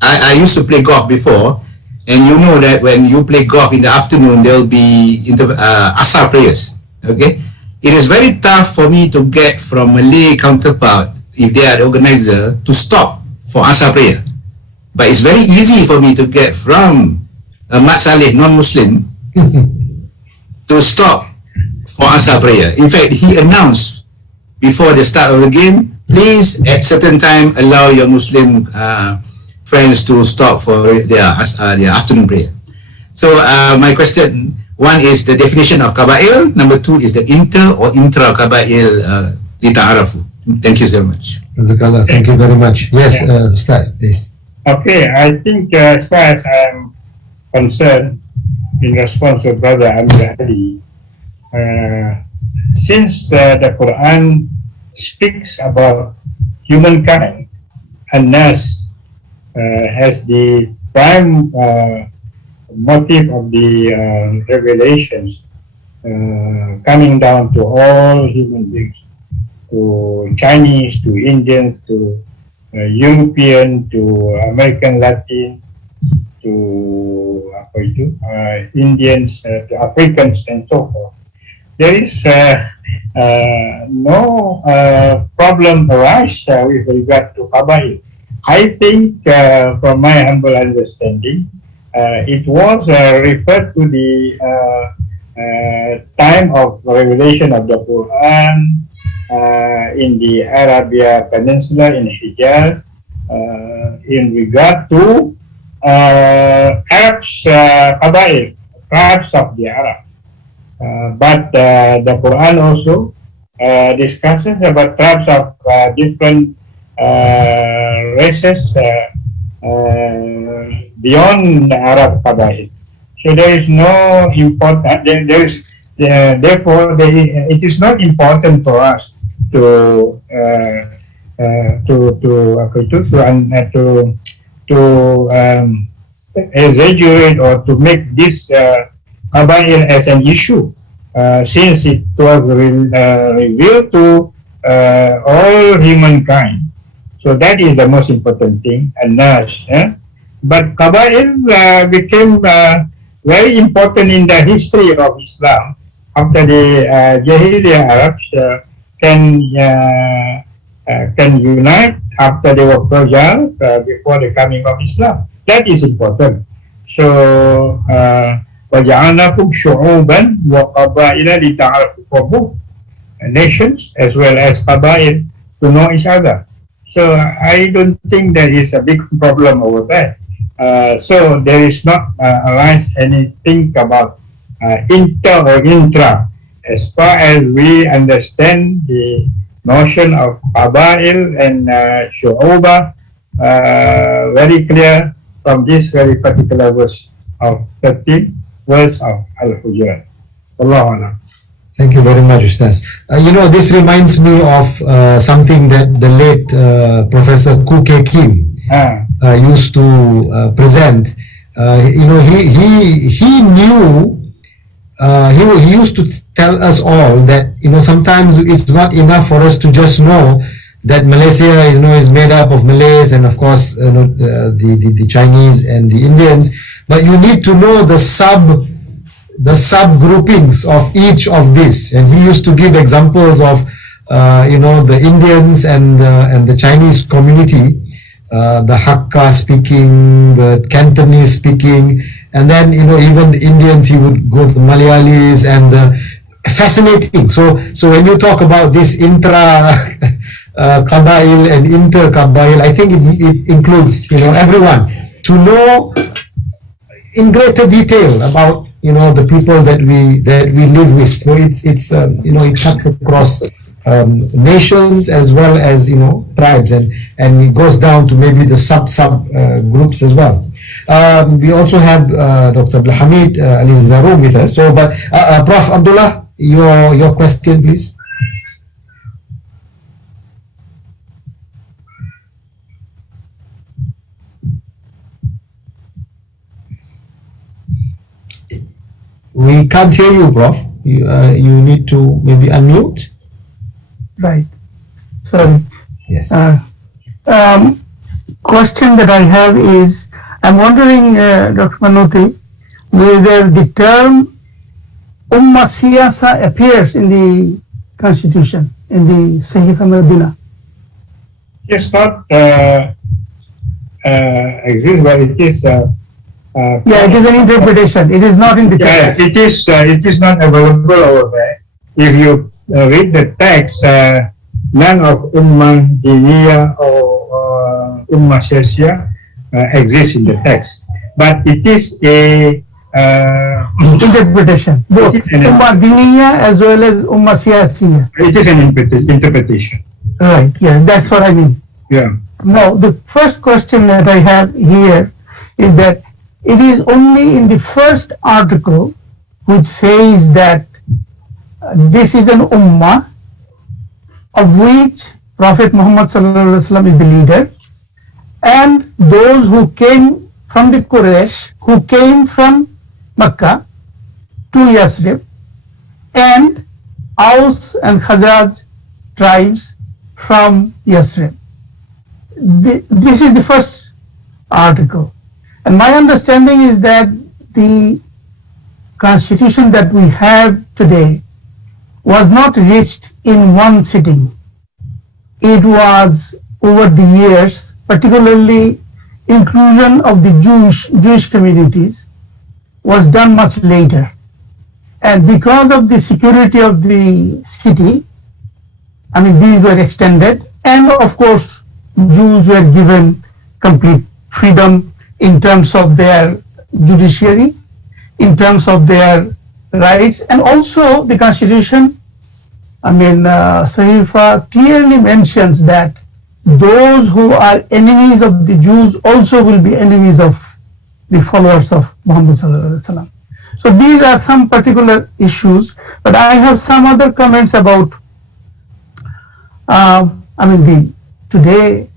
I used to play golf before, and you know that when you play golf in the afternoon, there will be Asar prayers. Okay, it is very tough for me to get from Malay counterpart, if they are the organizer, to stop for Asar prayer. But it's very easy for me to get from Mat Saleh, non-Muslim, to stop for Asar prayer. In fact, he announced before the start of the game, please at certain time allow your Muslim friends to stop for their afternoon prayer. So my question, one is the definition of Qaba'il, number two is the inter or intra-Qaba'il lita'arafu. Thank you so much. Jazakallah. Thank you very much. Yes, Ustaz, please. Okay, I think as far as I'm concerned, in response to Brother Amir Ali, since the Quran speaks about humankind and nas as the prime motive of the revelations coming down to all human beings, to Chinese, to Indians, to European, to American Latin, to Indians, to Africans, and so forth. There is no problem arise with regard to Qaba'il. I think, from my humble understanding, it was referred to the time of revelation of the Quran in the Arabia Peninsula in Hijaz, in regard to Arabs, Qaba'il, tribes of the Arab. But the Quran also discusses about tribes of different races beyond the Arab Qaba'il. So there is no important, therefore it is not important for us to exaggerate or to make this Qaba'il as an issue, since it was revealed to all humankind. So that is the most important thing, and Nash. But Qaba'il became very important in the history of Islam after the Jahiliyyah Arabs can unite after they were fragile before the coming of Islam. That is important. So, وَجَعَلْنَاكُمْ شُعُوبًا وَقَبَائِلَ لِتَعَارَفُوا, for both nations as well as qabail to know each other. So I don't think there is a big problem over there. So there is not arise anything about inter or intra. As far as we understand the notion of qabail and shu'uba, very clear from this very particular verse of 13 verse of Al-Hujurat. Allahu Akbar. Thank you very much, Ustaz. This reminds me of something that the late Professor Kuke Kim used to present. He knew, he used to tell us all that, sometimes it's not enough for us to just know that Malaysia is made up of Malays and of course the Chinese and the Indians, but you need to know the subgroupings of each of this. And he used to give examples of the Indians and the Chinese community, the Hakka speaking, the Cantonese speaking, and then even the Indians, he would go to Malayalis, and fascinating. So when you talk about this intra Qabail and inter Qabail, I think it includes everyone to know in greater detail about the people that we live with. So it's it cuts across nations as well as tribes, and it goes down to maybe the sub groups as well. We also have Dr. Abdul Hamid Ali Zaroom with us. So, but Prof. Abdullah, your question, please. We can't hear you, Prof. You need to maybe unmute. Right. Sorry. Yes. Question that I have is, I'm wondering, Dr. Manuty, whether the term Ummah Siyasa appears in the Constitution, in the Sahifa Madina. It's not exists, but it is. Yeah, it is an interpretation. It is not in the text. Yeah, it is not available over there. If you read the text, none of Ummah Diniya or Ummah Siyasiyah exists in the text. But it is a interpretation. Both Ummah Diniya as well as Ummah Siyasiyah. It is an interpretation. Right, yeah, that's what I mean. Yeah. Now, the first question that I have here is that it is only in the first article which says that this is an ummah of which Prophet Muhammad ﷺ is the leader, and those who came from the Quraysh, who came from Makkah to Yasrib, and Aus and Khazraj tribes from Yasrib. This is the first article. And my understanding is that the constitution that we have today was not reached in one sitting. It was over the years, particularly inclusion of the Jewish communities was done much later. And because of the security of the city, these were extended, and of course Jews were given complete freedom in terms of their judiciary, in terms of their rights, and also the Constitution, Sahifa clearly mentions that those who are enemies of the Jews also will be enemies of the followers of Muhammad sallallahu alaihi wasallam. So these are some particular issues, but I have some other comments about, today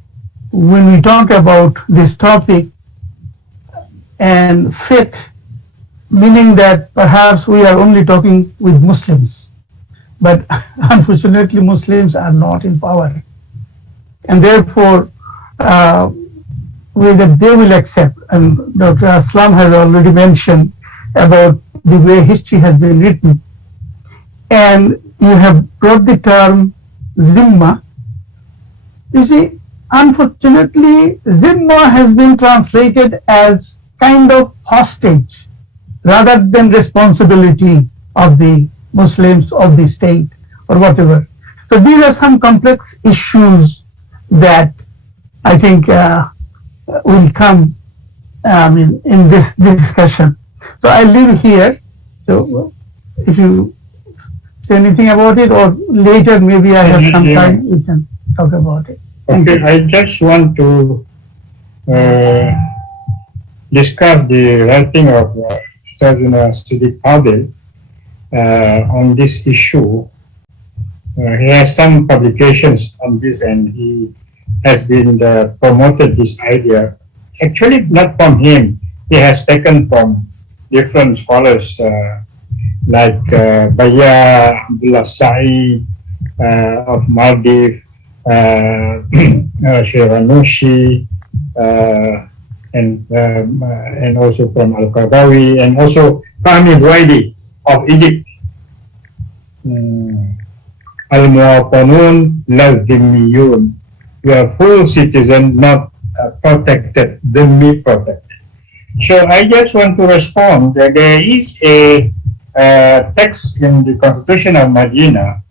when we talk about this topic and fiqh, meaning that perhaps we are only talking with Muslims, but unfortunately Muslims are not in power, and therefore whether they will accept, and Dr. Haslam has already mentioned about the way history has been written. and you have brought the term Zimma. You see, unfortunately, Zimma has been translated as kind of hostage rather than responsibility of the Muslims, of the state, or whatever. So these are some complex issues that I think will come in this discussion. So I leave here. So if you say anything about it, or later maybe I have some time, we can talk about it. Okay, I just want to discuss the writing of Ustazuna Siddiq Adil on this issue. He has some publications on this, and he has been promoted this idea. Actually, not from him. He has taken from different scholars like Baya Abdullah Sa'i of Maldives, Shiranushi, and also from Al-Qaradawi, and also Fahmi Huwaidi of Egypt. Al-Muwatanun Lazimiyun. We are full citizen, not protected, dhimmi protected. So I just want to respond that there is a text in the Constitution of Medina,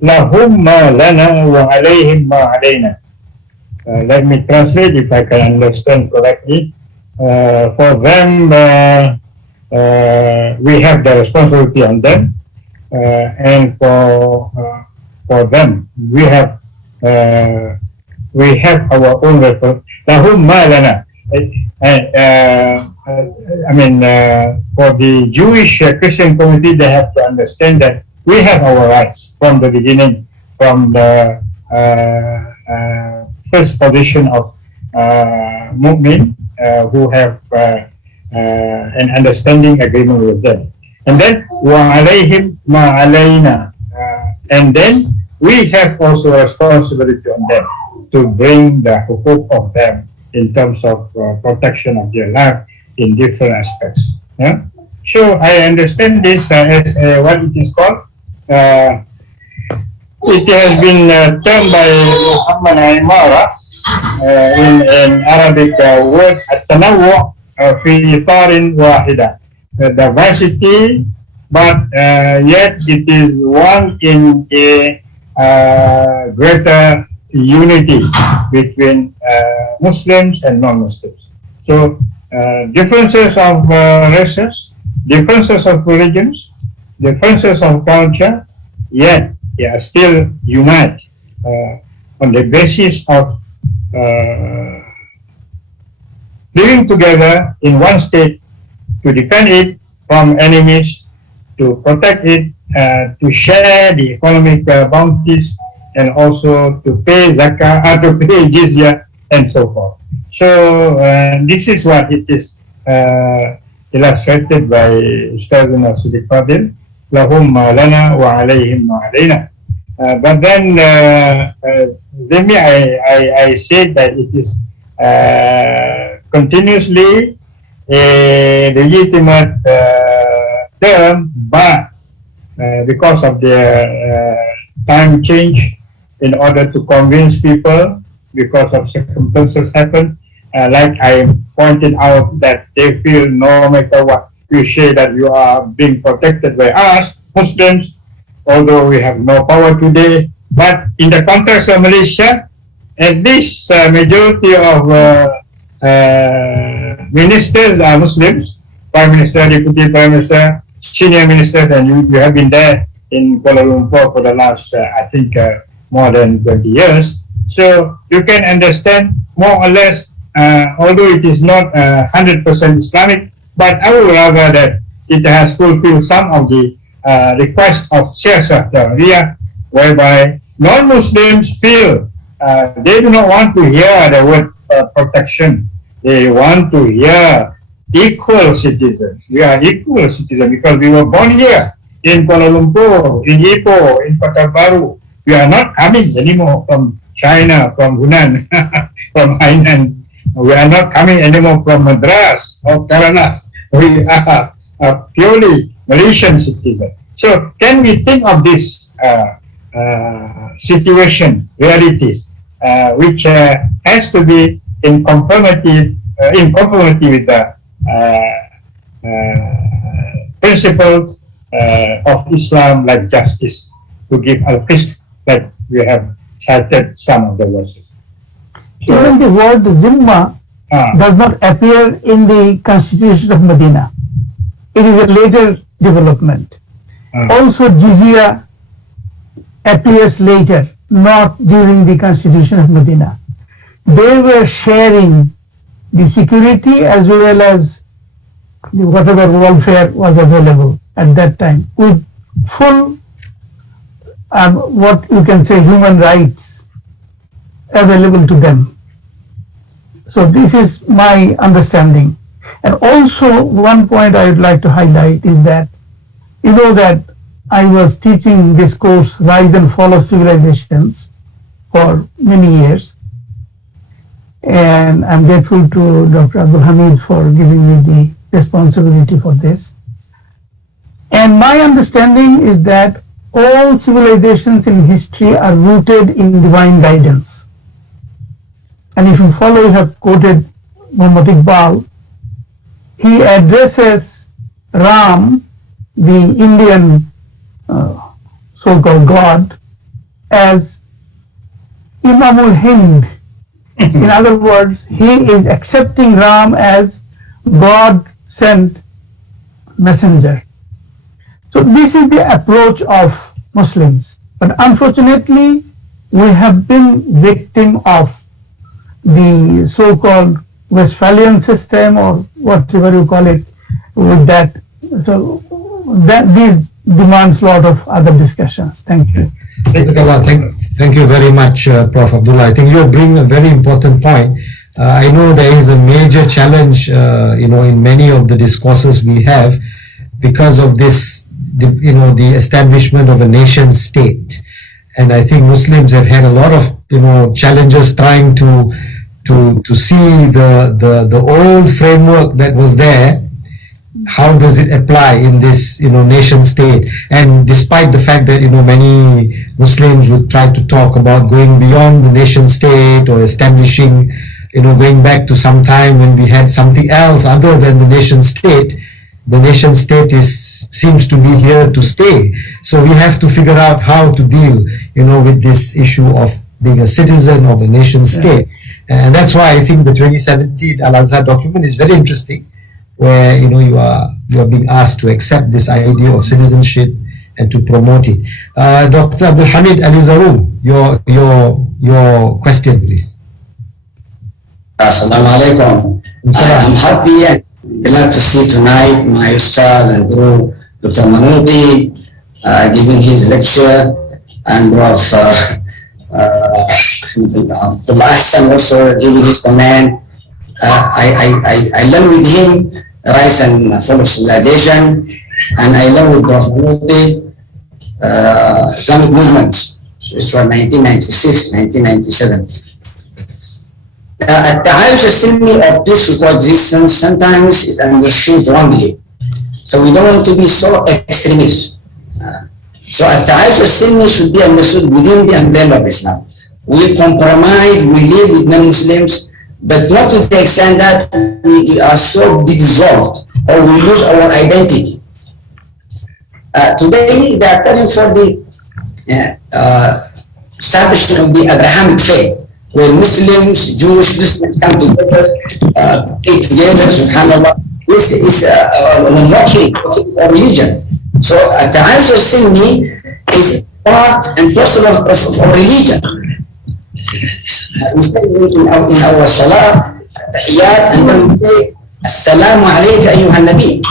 lahum ma lana wa alayhim ma alayna. Let me translate if I can understand correctly. For them, we have the responsibility on them, and for them, we have our own responsibility. Lahum ma lana. For the Jewish Christian community, they have to understand that we have our rights from the beginning, from the first position of mu'min who have an understanding agreement with them. And then, wa alayhim ma alayna. And then, we have also a responsibility on them to bring the hukuk of them in terms of protection of their life in different aspects. Yeah? So I understand this as what it is called. It has been termed by Muhammad Aymara in Arabic word at-tanawwu fi itarin wahida. Diversity, but yet it is one in a greater unity between Muslims and non-Muslims. So differences of races, differences of religions, differences of culture, yet they are still united on the basis of living together in one state to defend it from enemies, to protect it, to share the economic bounties, and also to pay zakah, to pay jizya, and so forth. So this is what it is illustrated by Ustazuna Siddiq Adil, lahum ma lana wa alayhim ma alayna. But then I said that it is continuously a legitimate term, but because of the time change, in order to convince people, because of circumstances happen, like I pointed out, that they feel no matter what you say that you are being protected by us, Muslims, although we have no power today, but in the context of Malaysia, at least majority of ministers are Muslims, Prime Minister, Deputy Prime Minister, senior ministers, and you have been there in Kuala Lumpur for the last, I think, more than 20 years. So you can understand more or less, although it is not 100% Islamic, but I would rather that it has fulfilled some of the requests of siyasah Sharia, whereby non-Muslims feel they do not want to hear the word protection. They want to hear equal citizens. We are equal citizens because we were born here in Kuala Lumpur, in Ipoh, in Kota Baru. We are not coming anymore from China, from Hunan, from Hainan. We are not coming anymore from Madras or Kerala. We are purely Malaysian citizens. So can we think of this situation, realities, which has to be in conformity with the principles of Islam, like justice, to give al-qist, like we have cited some of the verses. Even the word Zimma does not appear in the Constitution of Medina. It is a later development. Also, jizya appears later, not during the Constitution of Medina. They were sharing the security as well as whatever welfare was available at that time, with full, what you can say, human rights available to them. So this is my understanding. And also one point I would like to highlight is that, you know that I was teaching this course, Rise and Fall of Civilizations, for many years. And I'm grateful to Dr. Abdul Hamid for giving me the responsibility for this. And my understanding is that all civilizations in history are rooted in divine guidance. And if you follow, you have quoted Muhammad Iqbal, he addresses Ram, the Indian so-called God, as Imamul Hind. In other words, he is accepting Ram as God-sent messenger. So this is the approach of Muslims. But unfortunately, we have been victim of the so-called Westphalian system, or whatever you call it, with that. So that this demands a lot of other discussions. Thank you. Thank you very much, Prof. Abdullah. I think you bring a very important point. I know there is a major challenge, in many of the discourses we have, because of this, the establishment of a nation state. And I think Muslims have had a lot of, challenges trying to see the old framework that was there. How does it apply in this, nation state? And despite the fact that, many Muslims would try to talk about going beyond the nation state, or establishing, going back to some time when we had something else other than the nation state seems to be here to stay. So we have to figure out how to deal, with this issue of being a citizen of a nation state. And that's why I think the 2017 Al-Azhar document is very interesting, where you are being asked to accept this idea of citizenship and to promote it. Dr. Abdul Hamid Ali Zaroom, your question, please. Assalamu alaikum. I'm happy and glad to see tonight my Ustaz and Guru Dr. Manuty giving his lecture, and Prof. Haslam also giving his comment. I learned with him Rise and Fall of Civilization, and I learned with Prof. Manuty Islamic movements. It's from 1996, 1997. At-Taayush As-Silmi, or peaceful coexistence, sometimes is understood wrongly. So we don't want to be so extremist. So At-Taayush As-Silmi should be understood within the umbrella of Islam. We compromise, we live with non-Muslims, but not to the extent that we are so dissolved or we lose our identity. Today, they are calling for the establishment of the Abrahamic faith, where Muslims, Jews, Christians come together, play together, subhanAllah. This is a mockery of religion. So At-Taayush As-Silmi is part and parcel of our religion. We say in our salah, tahiyyat, and then we say, Assalamu alayka ayyuhan nabi.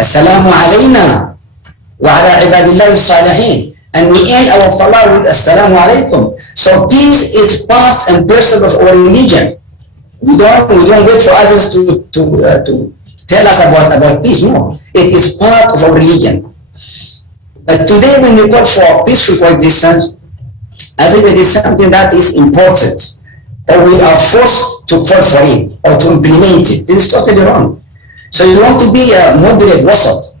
Assalamu alayna wa ala ibadillahi salihin. And we end our salah with Assalamu alaikum. So peace is part and parcel of our religion. We don't wait for others to tell us about peace. No, it is part of our religion. But today, when we call for peaceful coexistence, as if it is something that is important, or we are forced to call for it or to implement it, this is totally wrong. So you want to be a moderate wasat,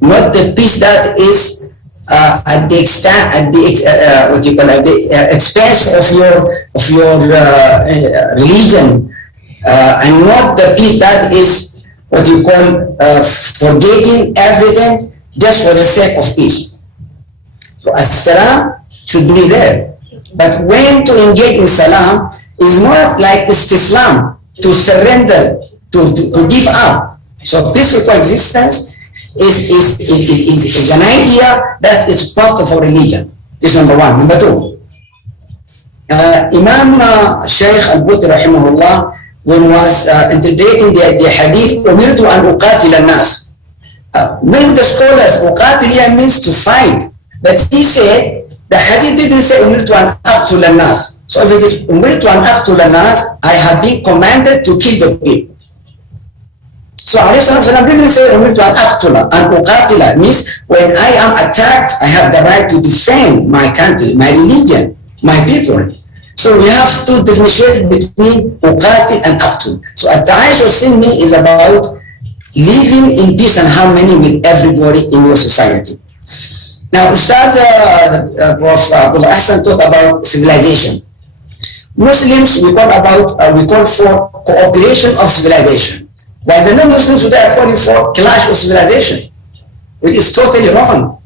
not the peace that is at the extent, at the what you call at the expense of your religion, and not the peace that is what you call forgetting everything just for the sake of peace. So as-salam should be there, but when to engage in salam is not like istislam, to surrender, to give up. So peaceful coexistence is an idea that is part of our religion. This is number one. Number two, Imam Shaykh al-Buti rahimahullah, when was interpreting the hadith, "Umirtu an uqatil al-nas." Many of the scholars, uqatil means to fight, but he said the hadith didn't say "Umirtu an aqtul al-nas." So if it is "Umirtu an aqtul al-nas," I have been commanded to kill the people. So alayhi salam didn't say "Umirtu an aqtula," and uqatila means when I am attacked, I have the right to defend my country, my religion, my people. So we have to differentiate between uqatil and aqtul. So Taayush As-Silmi is about living in peace and harmony with everybody in your society. Now, Ustaz Prof. Abdullah Hassan talked about civilization. Muslims, we call for cooperation of civilization, while the non-Muslims today are calling for clash of civilization, which is totally wrong.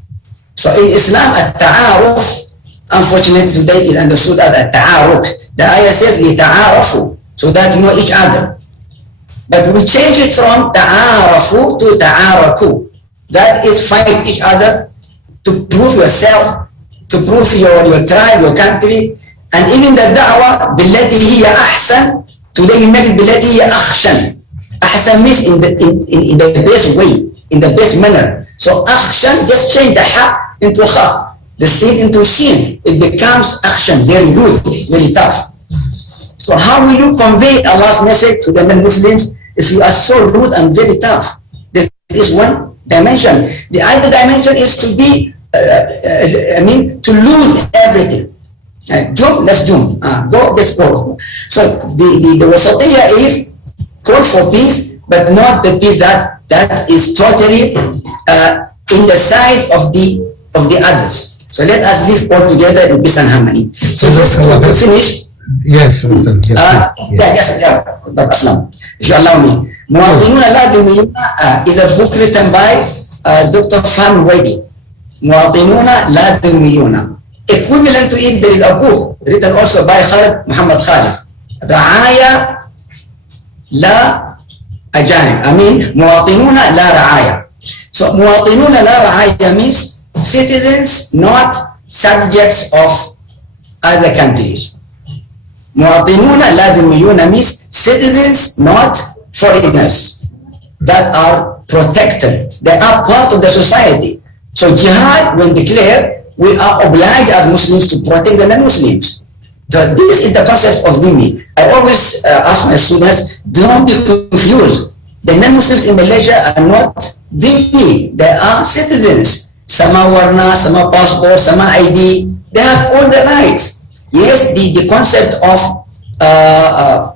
So in Islam, at-ta'aruf, unfortunately today is understood as at-ta'aruk. The ayah says li-ta'arafu, so that you know each other. But we change it from ta'arafu to ta'araku. That is fight each other to prove yourself, to prove your tribe, your country. And even the da'wah, billati hiya ahsan, today we make it billati hiya akhshan. Ahsan means in the best way, in the best manner. So akhshan, just change the ha into kha, the sin into shin. It becomes akhshan, very rude, very tough. So how will you convey Allah's message to the non-Muslims if you are so rude and very tough? That is one dimension. The other dimension is to be, to lose everything. Jump, let's jump. Go, let's go. So the wasatiyya is call for peace, but not the peace that is totally in the side of the others. So let us live all together in peace and harmony. So let's finish. Yes, Haslam, if you allow me. Muwatinuna Ladimiyuna is a book written by Dr. Manuty. Muwatinuna Ladimiyuna. Equivalent to it, there is a book written also by Mohamad Ra'aya La Ajanib. Muwatinuna La Ra'aya. So Muwatinuna La Ra'aya means citizens, not subjects of other countries. Muwatinuna La Dhimiyuna means citizens, not foreigners, that are protected. They are part of the society. So jihad, when declared, we are obliged as Muslims to protect the non-Muslims. So this is the concept of dhimmi. I always ask my students, don't be confused. The non-Muslims in Malaysia are not dhimmi. They are citizens. Sama warna, sama passport, sama ID. They have all the rights. Yes, the concept of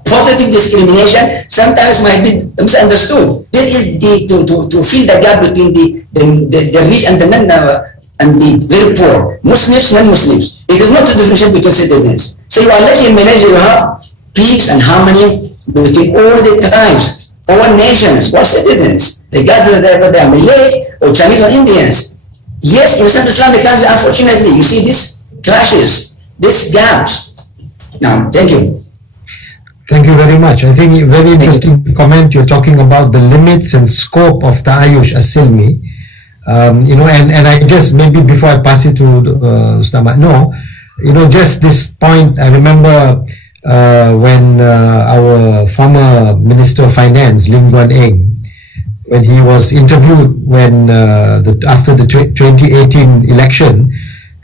positive discrimination sometimes might be misunderstood. This is to fill the gap between the rich and the and the very poor, Muslims, non-Muslims. It is not to differentiate between citizens. So you are lucky in Malaysia, you have peace and harmony between all the tribes, all nations, all citizens, regardless whether they are Malays or Chinese or Indians. Yes, in some Islamic countries, unfortunately, you see these clashes, these gaps. Now, thank you. Thank you very much. I think very interesting comment. You're talking about the limits and scope of Taayush As-Silmi. And I just, maybe before I pass it to Ustaz no, just this point, I remember when our former Minister of Finance, Lim Guan Eng, when he was interviewed after the 2018 election,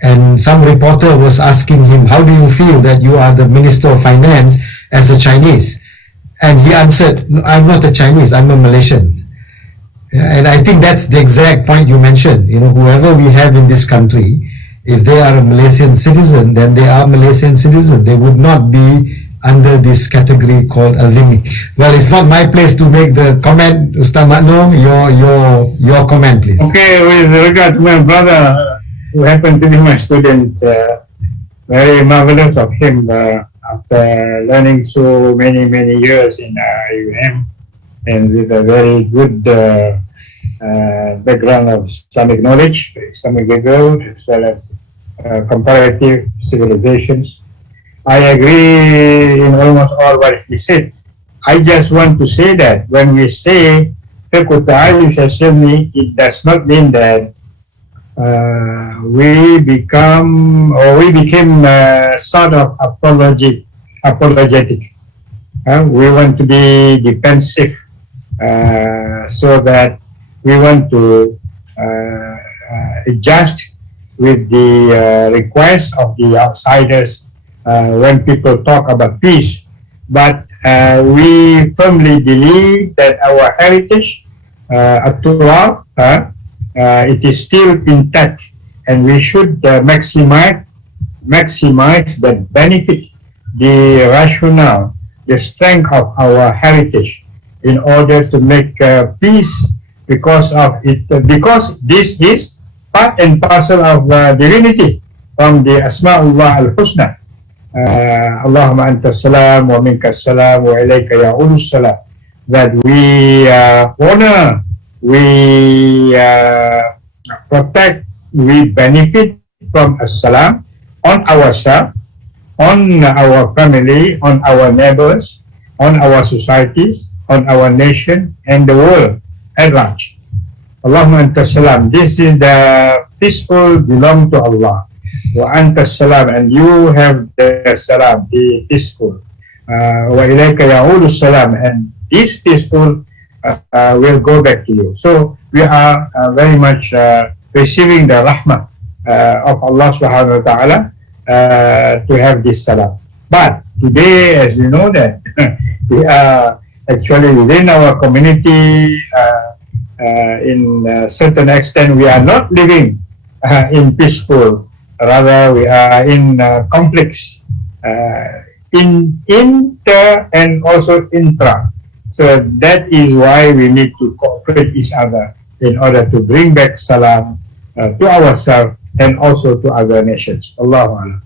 and some reporter was asking him, how do you feel that you are the Minister of Finance as a Chinese? And he answered, no, I'm not a Chinese, I'm a Malaysian. And I think that's the exact point you mentioned. Whoever we have in this country, if they are a Malaysian citizen, then they are Malaysian citizen. They would not be under this category called al-dhimmi. Well, it's not my place to make the comment. Ustaz Maknoom, your comment, please. Okay, with regard to my brother, who happened to be my student, very marvelous of him after learning so many years in IIUM and with a very good background of Islamic knowledge, Islamic background, as well as comparative civilizations. I agree in almost all what he said. I just want to say that when we say Fiqh Taayush As-Silmi, it does not mean that we became sort of apologetic. We want to be defensive, so that we want to adjust with the request of the outsiders when people talk about peace. But we firmly believe that our heritage, it is still intact, and we should maximize the benefit, the rationale, the strength of our heritage in order to make peace, because of it, because this is part and parcel of divinity from the Asma'ullah al-Husna. Allahumma anta salam wa minka salam wa ilayka ya'ulu salam. That we honor, we protect, we benefit from as-salam on ourselves, on our family, on our neighbors, on our societies, on our nation, and the world at large. Allahumma anta salam. This is the peaceful belong to Allah. Wa anta salam, and you have the salam, the peaceful. Wa ilayka ya'ulu salam, and this peaceful will go back to you. So we are very much receiving the rahmah of Allah subhanahu wa ta'ala to have this salam. But today, as you know that we are actually within our community, in a certain extent, we are not living in peaceful. Rather, we are in conflicts, inter and also intra. So that is why we need to cooperate each other in order to bring back salam to ourselves and also to other nations. Allahu Akbar.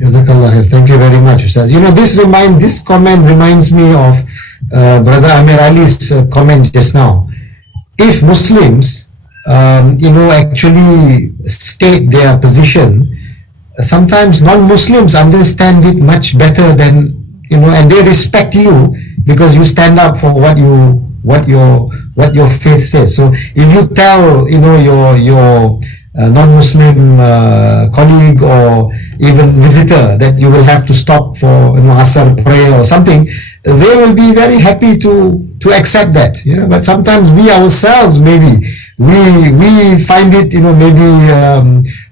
Jazakallah. Thank you very much, Ustaz. You know, this comment reminds me of Brother Amir Ali's comment just now. If Muslims, actually state their position, sometimes non-Muslims understand it much better than, and they respect you because you stand up for what your faith says. So if you tell, your non-Muslim colleague or even visitor that you will have to stop for Asr prayer or something, they will be very happy to accept that. But sometimes we ourselves, maybe we find it maybe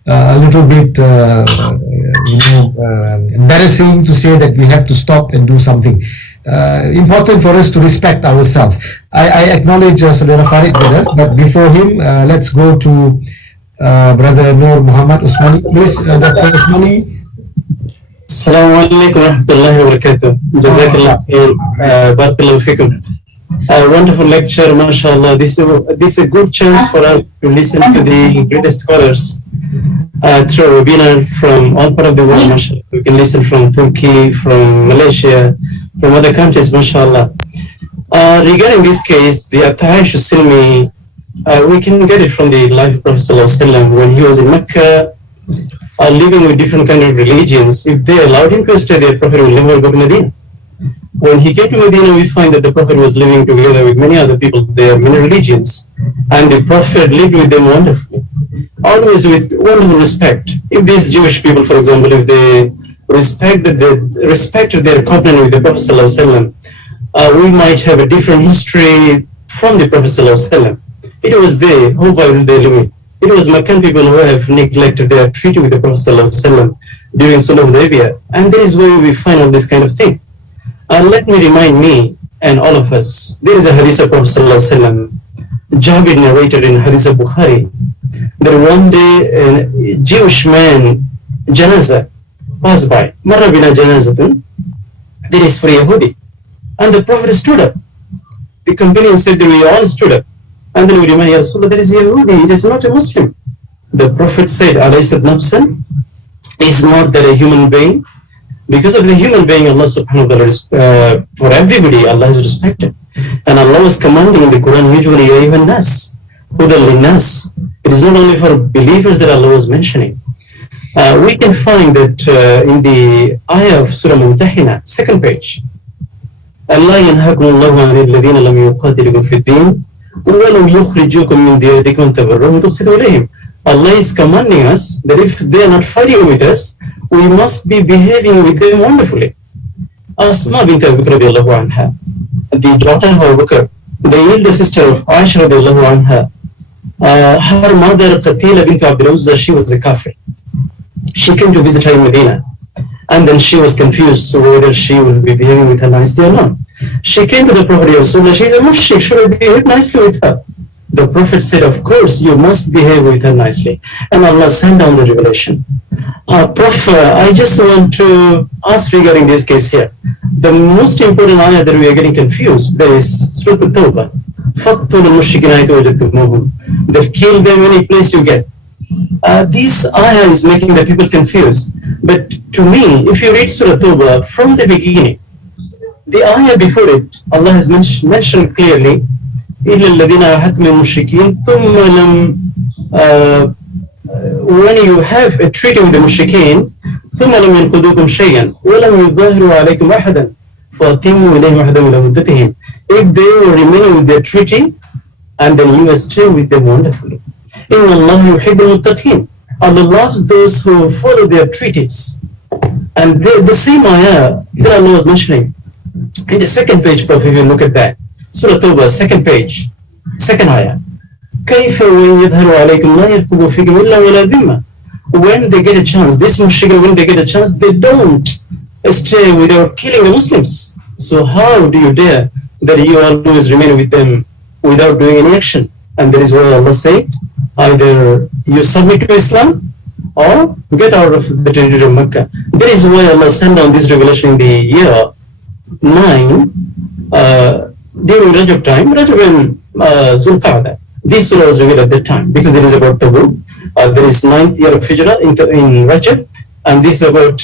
a little bit embarrassing to say that we have to stop and do something. Important for us to respect ourselves. I acknowledge Saudara Farid with us, but before him, let's go to Brother Nur Mohamad Usmani. Please, Dr. Usmani. Assalamu alaikum wa rahmatullahi wa barakatuh. Jazakallah khair. Barakallahu fikum. A wonderful lecture, mashallah. This is a good chance for us to listen to the greatest scholars through a webinar from all part of the world, mashallah. We can listen from Turkey, from Malaysia, from other countries, mashallah. Regarding this case, the Taayush As-Silmi, we can get it from the life of Prophet Sallallahu Alaihi Wasallam when he was in Mecca, living with different kind of religions. If they allowed him to stay there, Prophet will never go to Medina. When he came to Medina, we find that the Prophet was living together with many other people there, many religions, and the Prophet lived with them wonderfully, always with wonderful respect. If these Jewish people, for example, if they respected their covenant with the Prophet Sallallahu Alaihi Wasallam, we might have a different history from the Prophet Sallallahu Alaihi Wasallam. It was they who violated their limit. It was Meccan people who have neglected their treaty with the Prophet Sallallahu Alaihi Wasallam during Sulh of Hudaybiyah, and that is where we find all this kind of thing. Let me remind me and all of us, there is a hadith of Prophet Sallallahu Alaihi Wasallam, Jabir narrated in Hadith of Bukhari, that one day a Jewish man, janaza, passed by. Marra bina janazatun, That is for Yahudi. And the Prophet stood up. The companion said that we all stood up. And then we remind Ya Rasulullah, that is Yahudi, it is not a Muslim. The Prophet said, Alaysat nafsan, is not that a human being? Because of the human being, Allah subhanahu wa ta'ala, for everybody, Allah is respected. And Allah was commanding in the Quran, usually, Ya ayyuhan nas, hudal linnas. It is not only for believers that Allah was mentioning. We can find that in the ayah of Surah Mumtahina, second page, Allah yanhakum Allahu an alladhina lam yuqatilukum fi din wa lam yukhrijukum min diyarikum tabarruhum tuqsitu ilayhim. Allah is commanding us that if they are not fighting with us, we must be behaving with them wonderfully. Asma bint Abu Bakr radiallahu anha, the daughter of Abu Bakr, the elder sister of Aisha radiallahu anha, her mother Qatila bint Abdul Uzza, she was a kafir. She came to visit her in Medina, and then she was confused, so whether she will be behaving with her nicely or not. She came to the Prophet, she is a mushrik, should I behave nicely with her? The Prophet said, of course, you must behave with her nicely. And Allah sent down the revelation. Prof, I just want to ask regarding this case here. The most important ayah that we are getting confused, there is Surah At-Tawbah. فَقْتُلُ الْمُشْرِكِينَ حَيْثُ وَجَدْتُمُوهُمْ. That kill them any place you get. This ayah is making the people confused. But to me, if you read Surah At-Tawbah from the beginning, the ayah before it, Allah has mentioned clearly, إِلَّا الَّذِينَ أَحَدْتُمْ مِنَ الْمُشْرِكِينَ ثُمَّ لَمْ when you have a treaty with the mushrikeen, ثُمَّ لَمْ يَنْقُضُوكُمْ شَيْئًا وَلَمْ يُظَاهِرُوا عَلَيْكُمْ أَحَدًا فَأَتِمُّوا إِلَيْهِمْ عَهْدَهُمْ إِلَى مُدَّتِهِمْ. If they were remaining with their treaty, and then you stay with them wonderfully. إِنَّ اللَّهَ يُحِبُّ الْمُتَّقِينَ. Allah loves those who follow their treaties. And the same ayah that Allah was mentioning in the second page, Prof, if you look at that, Surah Tawbah, second page, second ayah. كيف وإن يظهروا عليكم لا يرقبوا فيكم إلا ولا ذمة. When they get a chance, this mushrikeen, when they get a chance, they don't stay without killing the Muslims. So how do you dare that you always remain with them without doing any action? And that is why Allah said, either you submit to Islam or get out of the territory of Mecca. That is why Allah sent down this revelation in the year 9 during Rajab time, Rajab and Zulqa'dah. This surah was revealed at that time because it is about Tabuk. There is 9th year of Hijrah in Rajab, and this is about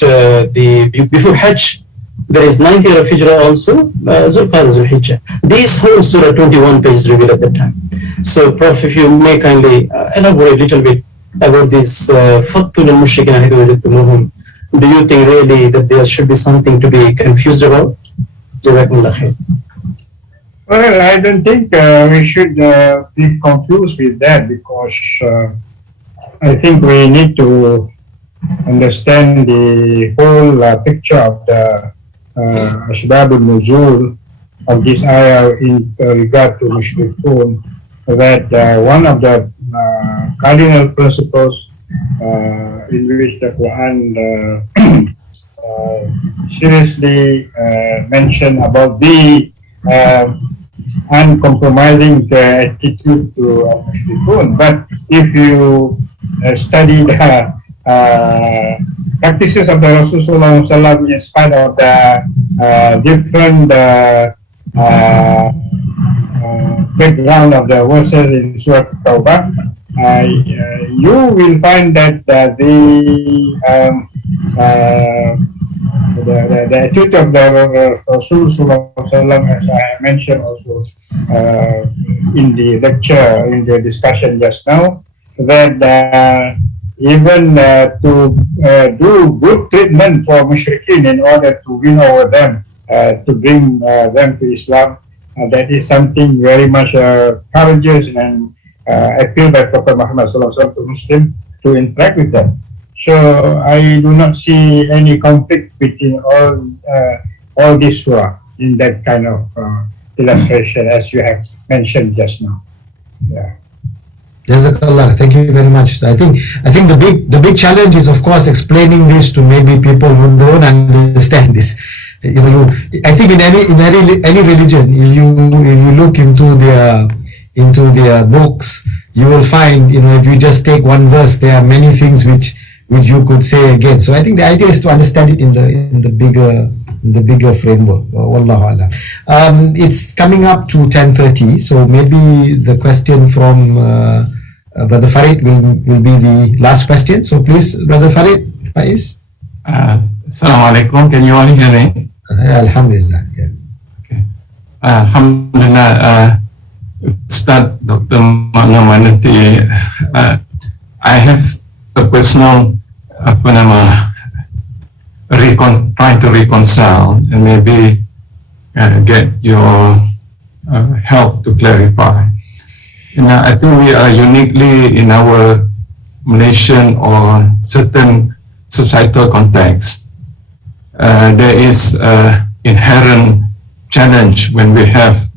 before Hajj. There is 9th year of Hijrah also, Zulqa'dah, Zulhijjah. This whole surah 21 pages revealed at that time. So, Prof, if you may kindly elaborate a little bit about this Fattul al-Mushrikin haythu wajadtumuhum. Do you think really that there should be something to be confused about? Jazakumullah khair. Well, I don't think we should be confused with that, because I think we need to understand the whole picture of the Asbab al-Nuzul of this ayah in regard to Mushrikun, that one of the cardinal principles in which the Quran seriously mentioned about the uncompromising attitude to Mushrikun. But if you study the practices of the Rasulullah in spite of the different background of the verses in Surah Tawbah, you will find that the attitude of the Rasulullah, as I mentioned also in the lecture, in the discussion just now, that even to do good treatment for mushrikeen in order to win over them, to bring them to Islam, that is something very much courageous and appeal by Prophet Muhammad to Muslims to interact with them. So I do not see any conflict between all this surah in that kind of illustration as you have mentioned just now. Yeah. Jazakallah, thank you very much. I think the big challenge is, of course, explaining this to maybe people who don't understand this. I think in any religion, if you look into their books, you will find, if you just take one verse, there are many things which you could say again. So I think the idea is to understand it in the the bigger framework. Wallahu a'lam. It's coming up to 10:30, so maybe the question from Brother Farid will be the last question. So please, Brother Farid, Faiz. Assalamu alaikum. Can you all hear me? Alhamdulillah. Yeah. Okay. Alhamdulillah. Ustaz Dr. Manuty, I have a personal trying to reconcile and maybe get your help to clarify. I think we are uniquely in our Malaysian or certain societal context. There is an inherent challenge when we have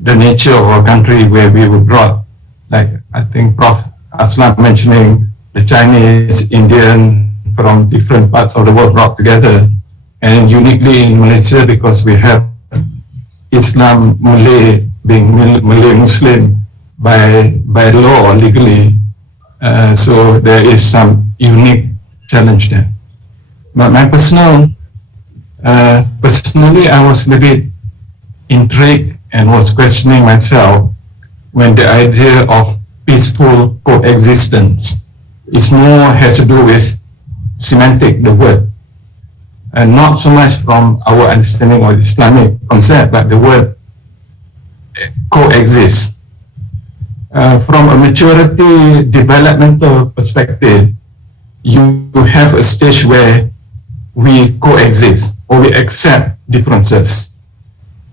the nature of our country where we were brought, like I think Prof. Haslam mentioning the Chinese, Indian, from different parts of the world brought together, and uniquely in Malaysia because we have Islam, Malay being Malay Muslim by law or legally, so there is some unique challenge there. But my personally I was a little bit intrigued and was questioning myself when the idea of peaceful coexistence is more has to do with semantic, the word, and not so much from our understanding of Islamic concept, but the word coexist. From a maturity developmental perspective, you have a stage where we coexist or we accept differences.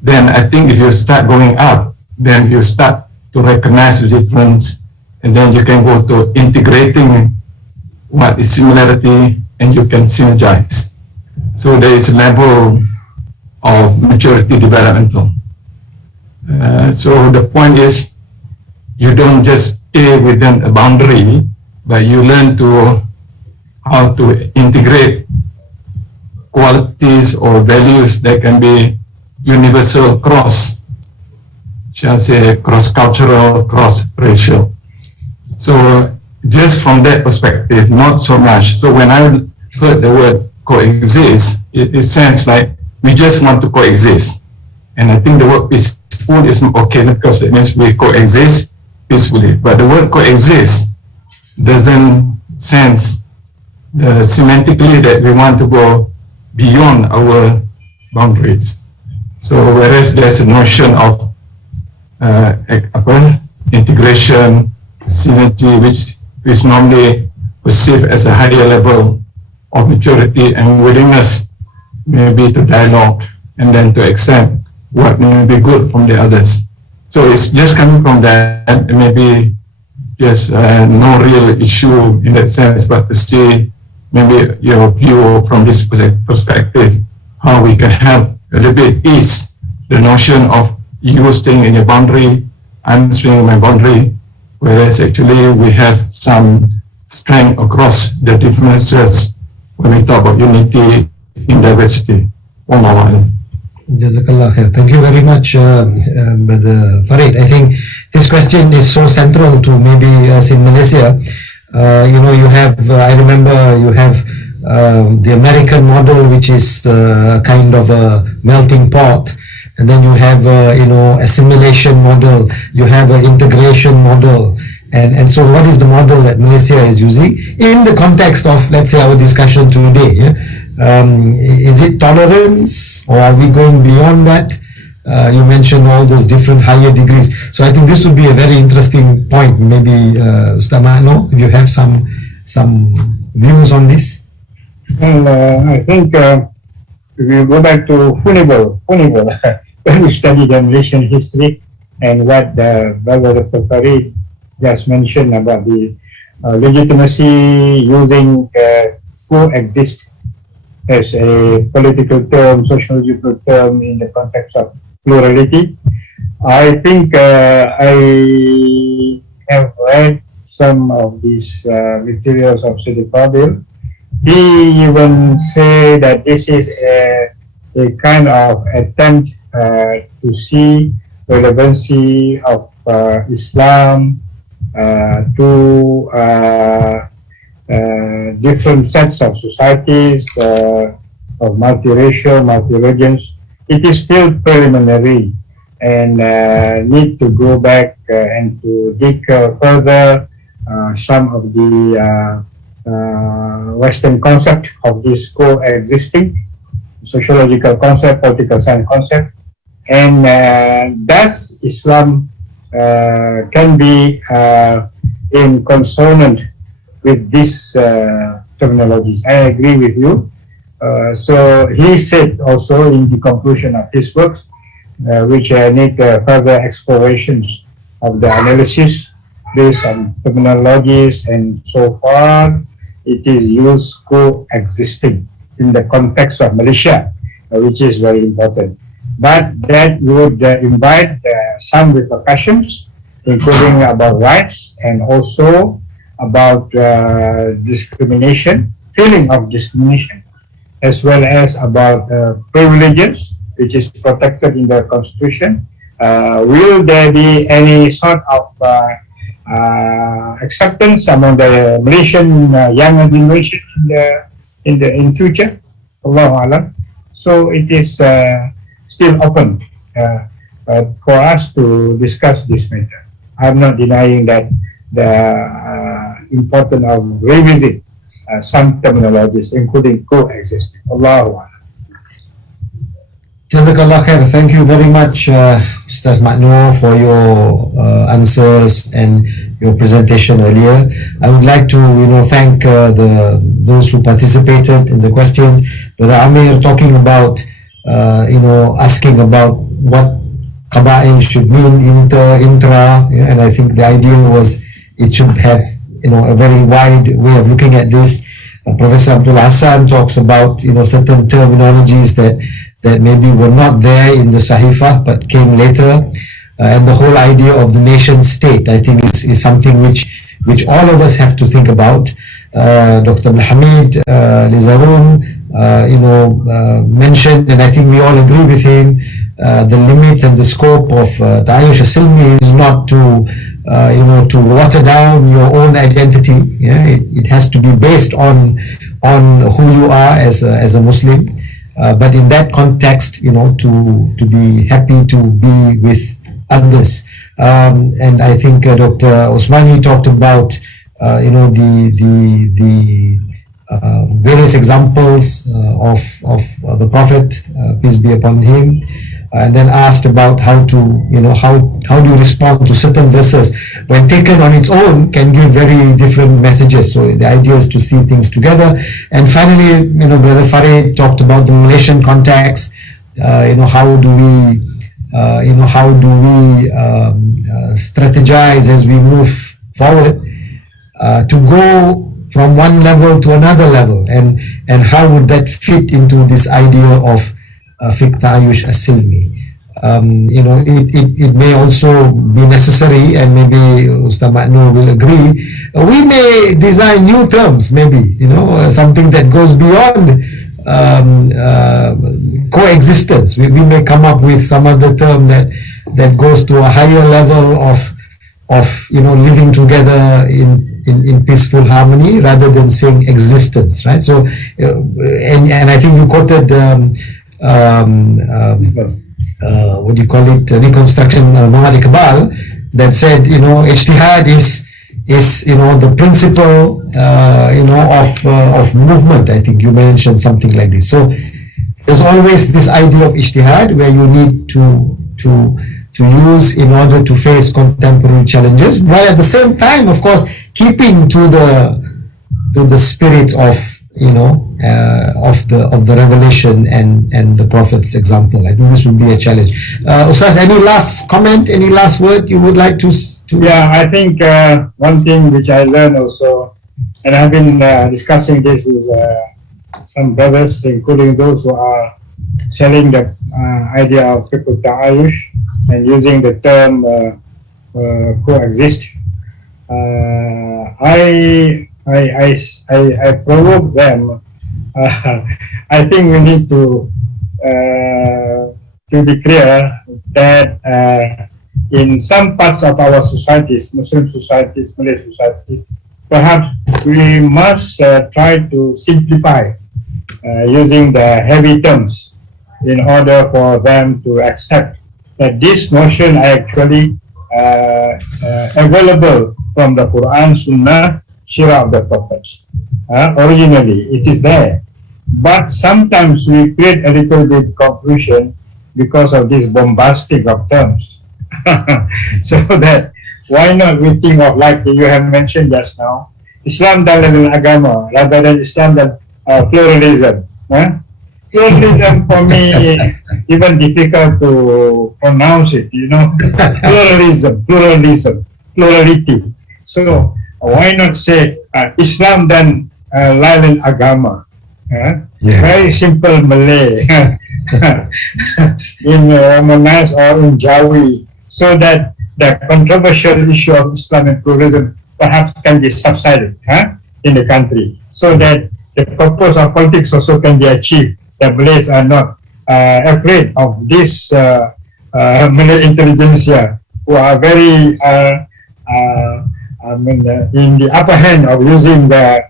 Then I think if you start going up, then you start to recognize the difference, and then you can go to integrating what is similarity, and you can synergize. So there is a level of maturity developmental. So the point is, you don't just stay within a boundary, but you learn how to integrate qualities or values that can be universal cross-cultural, cross-racial. So just from that perspective, not so much. So when I heard the word coexist, it sounds like we just want to coexist. And I think the word peaceful is okay because it means we coexist peacefully. But the word coexist doesn't sense semantically that we want to go beyond our boundaries. So whereas there's a notion of integration, synergy, which is normally perceived as a higher level of maturity and willingness maybe to dialogue and then to accept what may be good from the others. So it's just coming from that, maybe just no real issue in that sense, but to see maybe your view from this perspective, how we can help a little bit ease the notion of you staying in your boundary, I'm staying in my boundary, whereas actually we have some strength across the differences when we talk about unity in diversity. Jazakallah khair. Thank you very much, Brother Farid. I think this question is so central to maybe us in Malaysia. You have, I remember you have the American model, which is kind of a melting pot. And then you have, assimilation model, you have an integration model. And so what is the model that Malaysia is using in the context of, let's say, our discussion today? Yeah? Is it tolerance, or are we going beyond that? You mentioned all those different higher degrees. So I think this would be a very interesting point. Maybe Ustaz Mano, you have some views on this? Well, I think if we go back to Funibel, when we study the Malaysian history and what Brother Farid just mentioned about the legitimacy using coexist as a political term, sociological term in the context of plurality. I think I have read some of these materials of Sidi Fadil. He even say that this is a kind of attempt to see relevancy of Islam to different sets of societies, of multiracial, multi-religions, it is still preliminary and need to go back and to dig further some of the Western concept of this coexisting sociological concept, political science concept, and thus Islam can be in consonant with this terminologies. I agree with you. So he said also in the conclusion of his works, which need further explorations of the analysis based on terminologies, and so far it is used coexisting in the context of Malaysia, which is very important. But that would invite some repercussions, including about rights and also about discrimination, feeling of discrimination, as well as about privileges, which is protected in the Constitution. Will there be any sort of acceptance among the Malaysian younger generation in future? Allahu Alam. So it is still open for us to discuss this matter. I'm not denying that the importance of revisit some terminologies, including coexisting. Allahu Alam. Jazakallah khair. Thank you very much, Ustaz Makno, for your answers and your presentation earlier. I would like to, thank those who participated in the questions. Brother Amir talking about, asking about what Qaba'il should mean, intra, and I think the idea was it should have, a very wide way of looking at this. Professor Abdul Hassan talks about, certain terminologies that maybe were not there in the Sahifa but came later, and the whole idea of the nation state, I think, is something which all of us have to think about. Dr. Mohamad Lizaroon, mentioned, and I think we all agree with him, the limit and the scope of Taayush As-Silmi is not to water down your own identity. Yeah, it has to be based on who you are as a Muslim. But in that context, to be happy to be with others. And I think Dr. Osmani talked about, the various examples of the Prophet, peace be upon him, and then asked about how to, how do you respond to certain verses when taken on its own can give very different messages. So the idea is to see things together. And finally, Brother Farid talked about the Malaysian context. How do we strategize as we move forward to go from one level to another level, and how would that fit into this idea of Fiqh Taayush As-Silmi? It may also be necessary, and maybe Ustaz Makno will agree, we may design new terms, maybe, something that goes beyond coexistence. We may come up with some other term that goes to a higher level of living together in peaceful harmony rather than saying existence, right? So, and I think you quoted what do you call it, reconstruction, Mohd that said, ijtihad is the principle, of movement. I think you mentioned something like this. So there's always this idea of ijtihad where you need to use in order to face contemporary challenges, while at the same time, of course, keeping to the spirit of of the revelation and the Prophet's example. I think this would be a challenge. Ustaz, any last comment, any last word you would like to? Yeah, I think one thing which I learned also, and I've been discussing this with some brothers, including those who are selling the idea of Fiqh Taayush and using the term coexist. I provoke them. I think we need to be clear that in some parts of our societies, Muslim societies, Malay societies, perhaps we must try to simplify using the heavy terms in order for them to accept that this notion are actually available from the Quran, Sunnah, Shira of the Prophets. Originally, it is there. But sometimes we create a little bit confusion because of this bombastic of terms. So that, why not we think of, like you have mentioned just now, Islam dan agama rather than Islam dan pluralism. Pluralism for me even difficult to pronounce it, you know. Pluralism, plurality. So why not say Islam dan lain agama? Very simple Malay in Romanas or in Jawi, so that the controversial issue of Islam and pluralism perhaps can be subsided in the country, so that the purpose of politics also can be achieved. The Malays are not afraid of this Malay intelligentsia, who are very in the upper hand of using the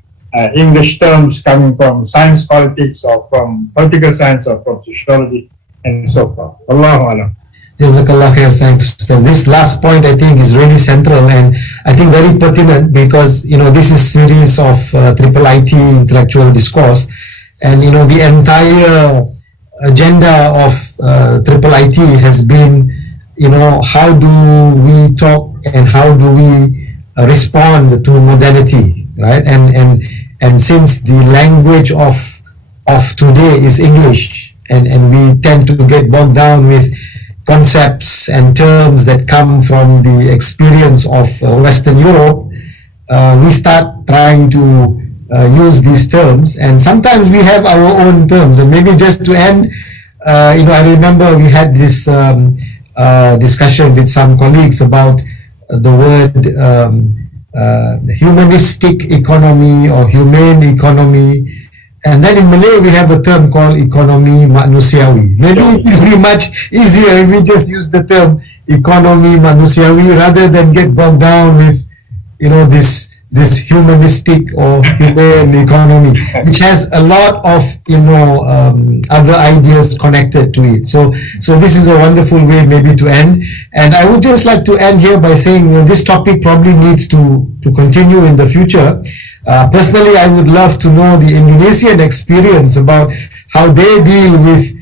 English terms coming from science politics or from political science or from sociology and so forth. Allahu Alam. Jazakallah khair, thanks. This last point I think is really central and I think very pertinent, because this is series of IIIT intellectual discourse, and the entire agenda of IIIT has been how do we talk and how do we respond to modernity, right? And since the language of today is English, and we tend to get bogged down with concepts and terms that come from the experience of Western Europe, we start trying to use these terms, and sometimes we have our own terms. And maybe just to end, I remember we had this discussion with some colleagues about the word humanistic economy or humane economy, and then in Malay we have a term called economy manusiawi. Maybe it would be much easier if we just use the term economy manusiawi rather than get bogged down with this humanistic or humane economy, which has a lot of other ideas connected to it. So this is a wonderful way maybe to end. And I would just like to end here by saying this topic probably needs to continue in the future. Personally, I would love to know the Indonesian experience about how they deal with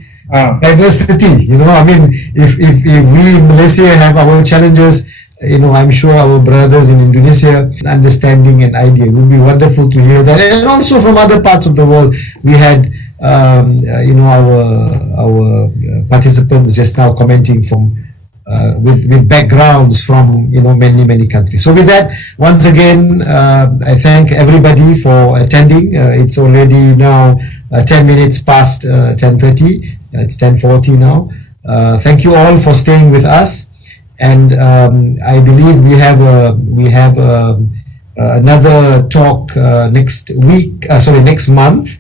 diversity. I mean, if we in Malaysia have our challenges, I'm sure our brothers in Indonesia, understanding and idea. It would be wonderful to hear that. And also from other parts of the world, we had, our participants just now commenting from, with backgrounds from, many countries. So with that, once again, I thank everybody for attending. It's already now 10 minutes past 10:30. It's 10:40 now. Thank you all for staying with us. And I believe we have another talk next month.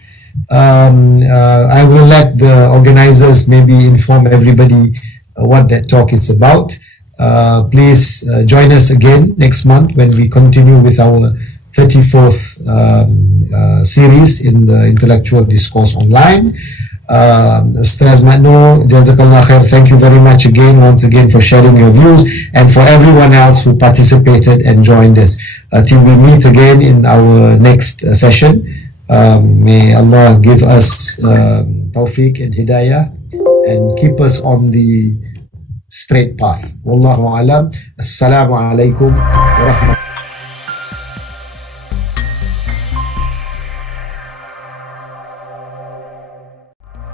I will let the organizers maybe inform everybody what that talk is about. Please join us again next month when we continue with our 34th series in the intellectual discourse online. Ustaz Manu, Jazakallah khair, thank you very much once again for sharing your views, and for everyone else who participated and joined us. Till we meet again in our next session, may Allah give us tawfiq and hidayah and keep us on the straight path. Wallahu alam. Assalamu alaikum wa rahmatullahi.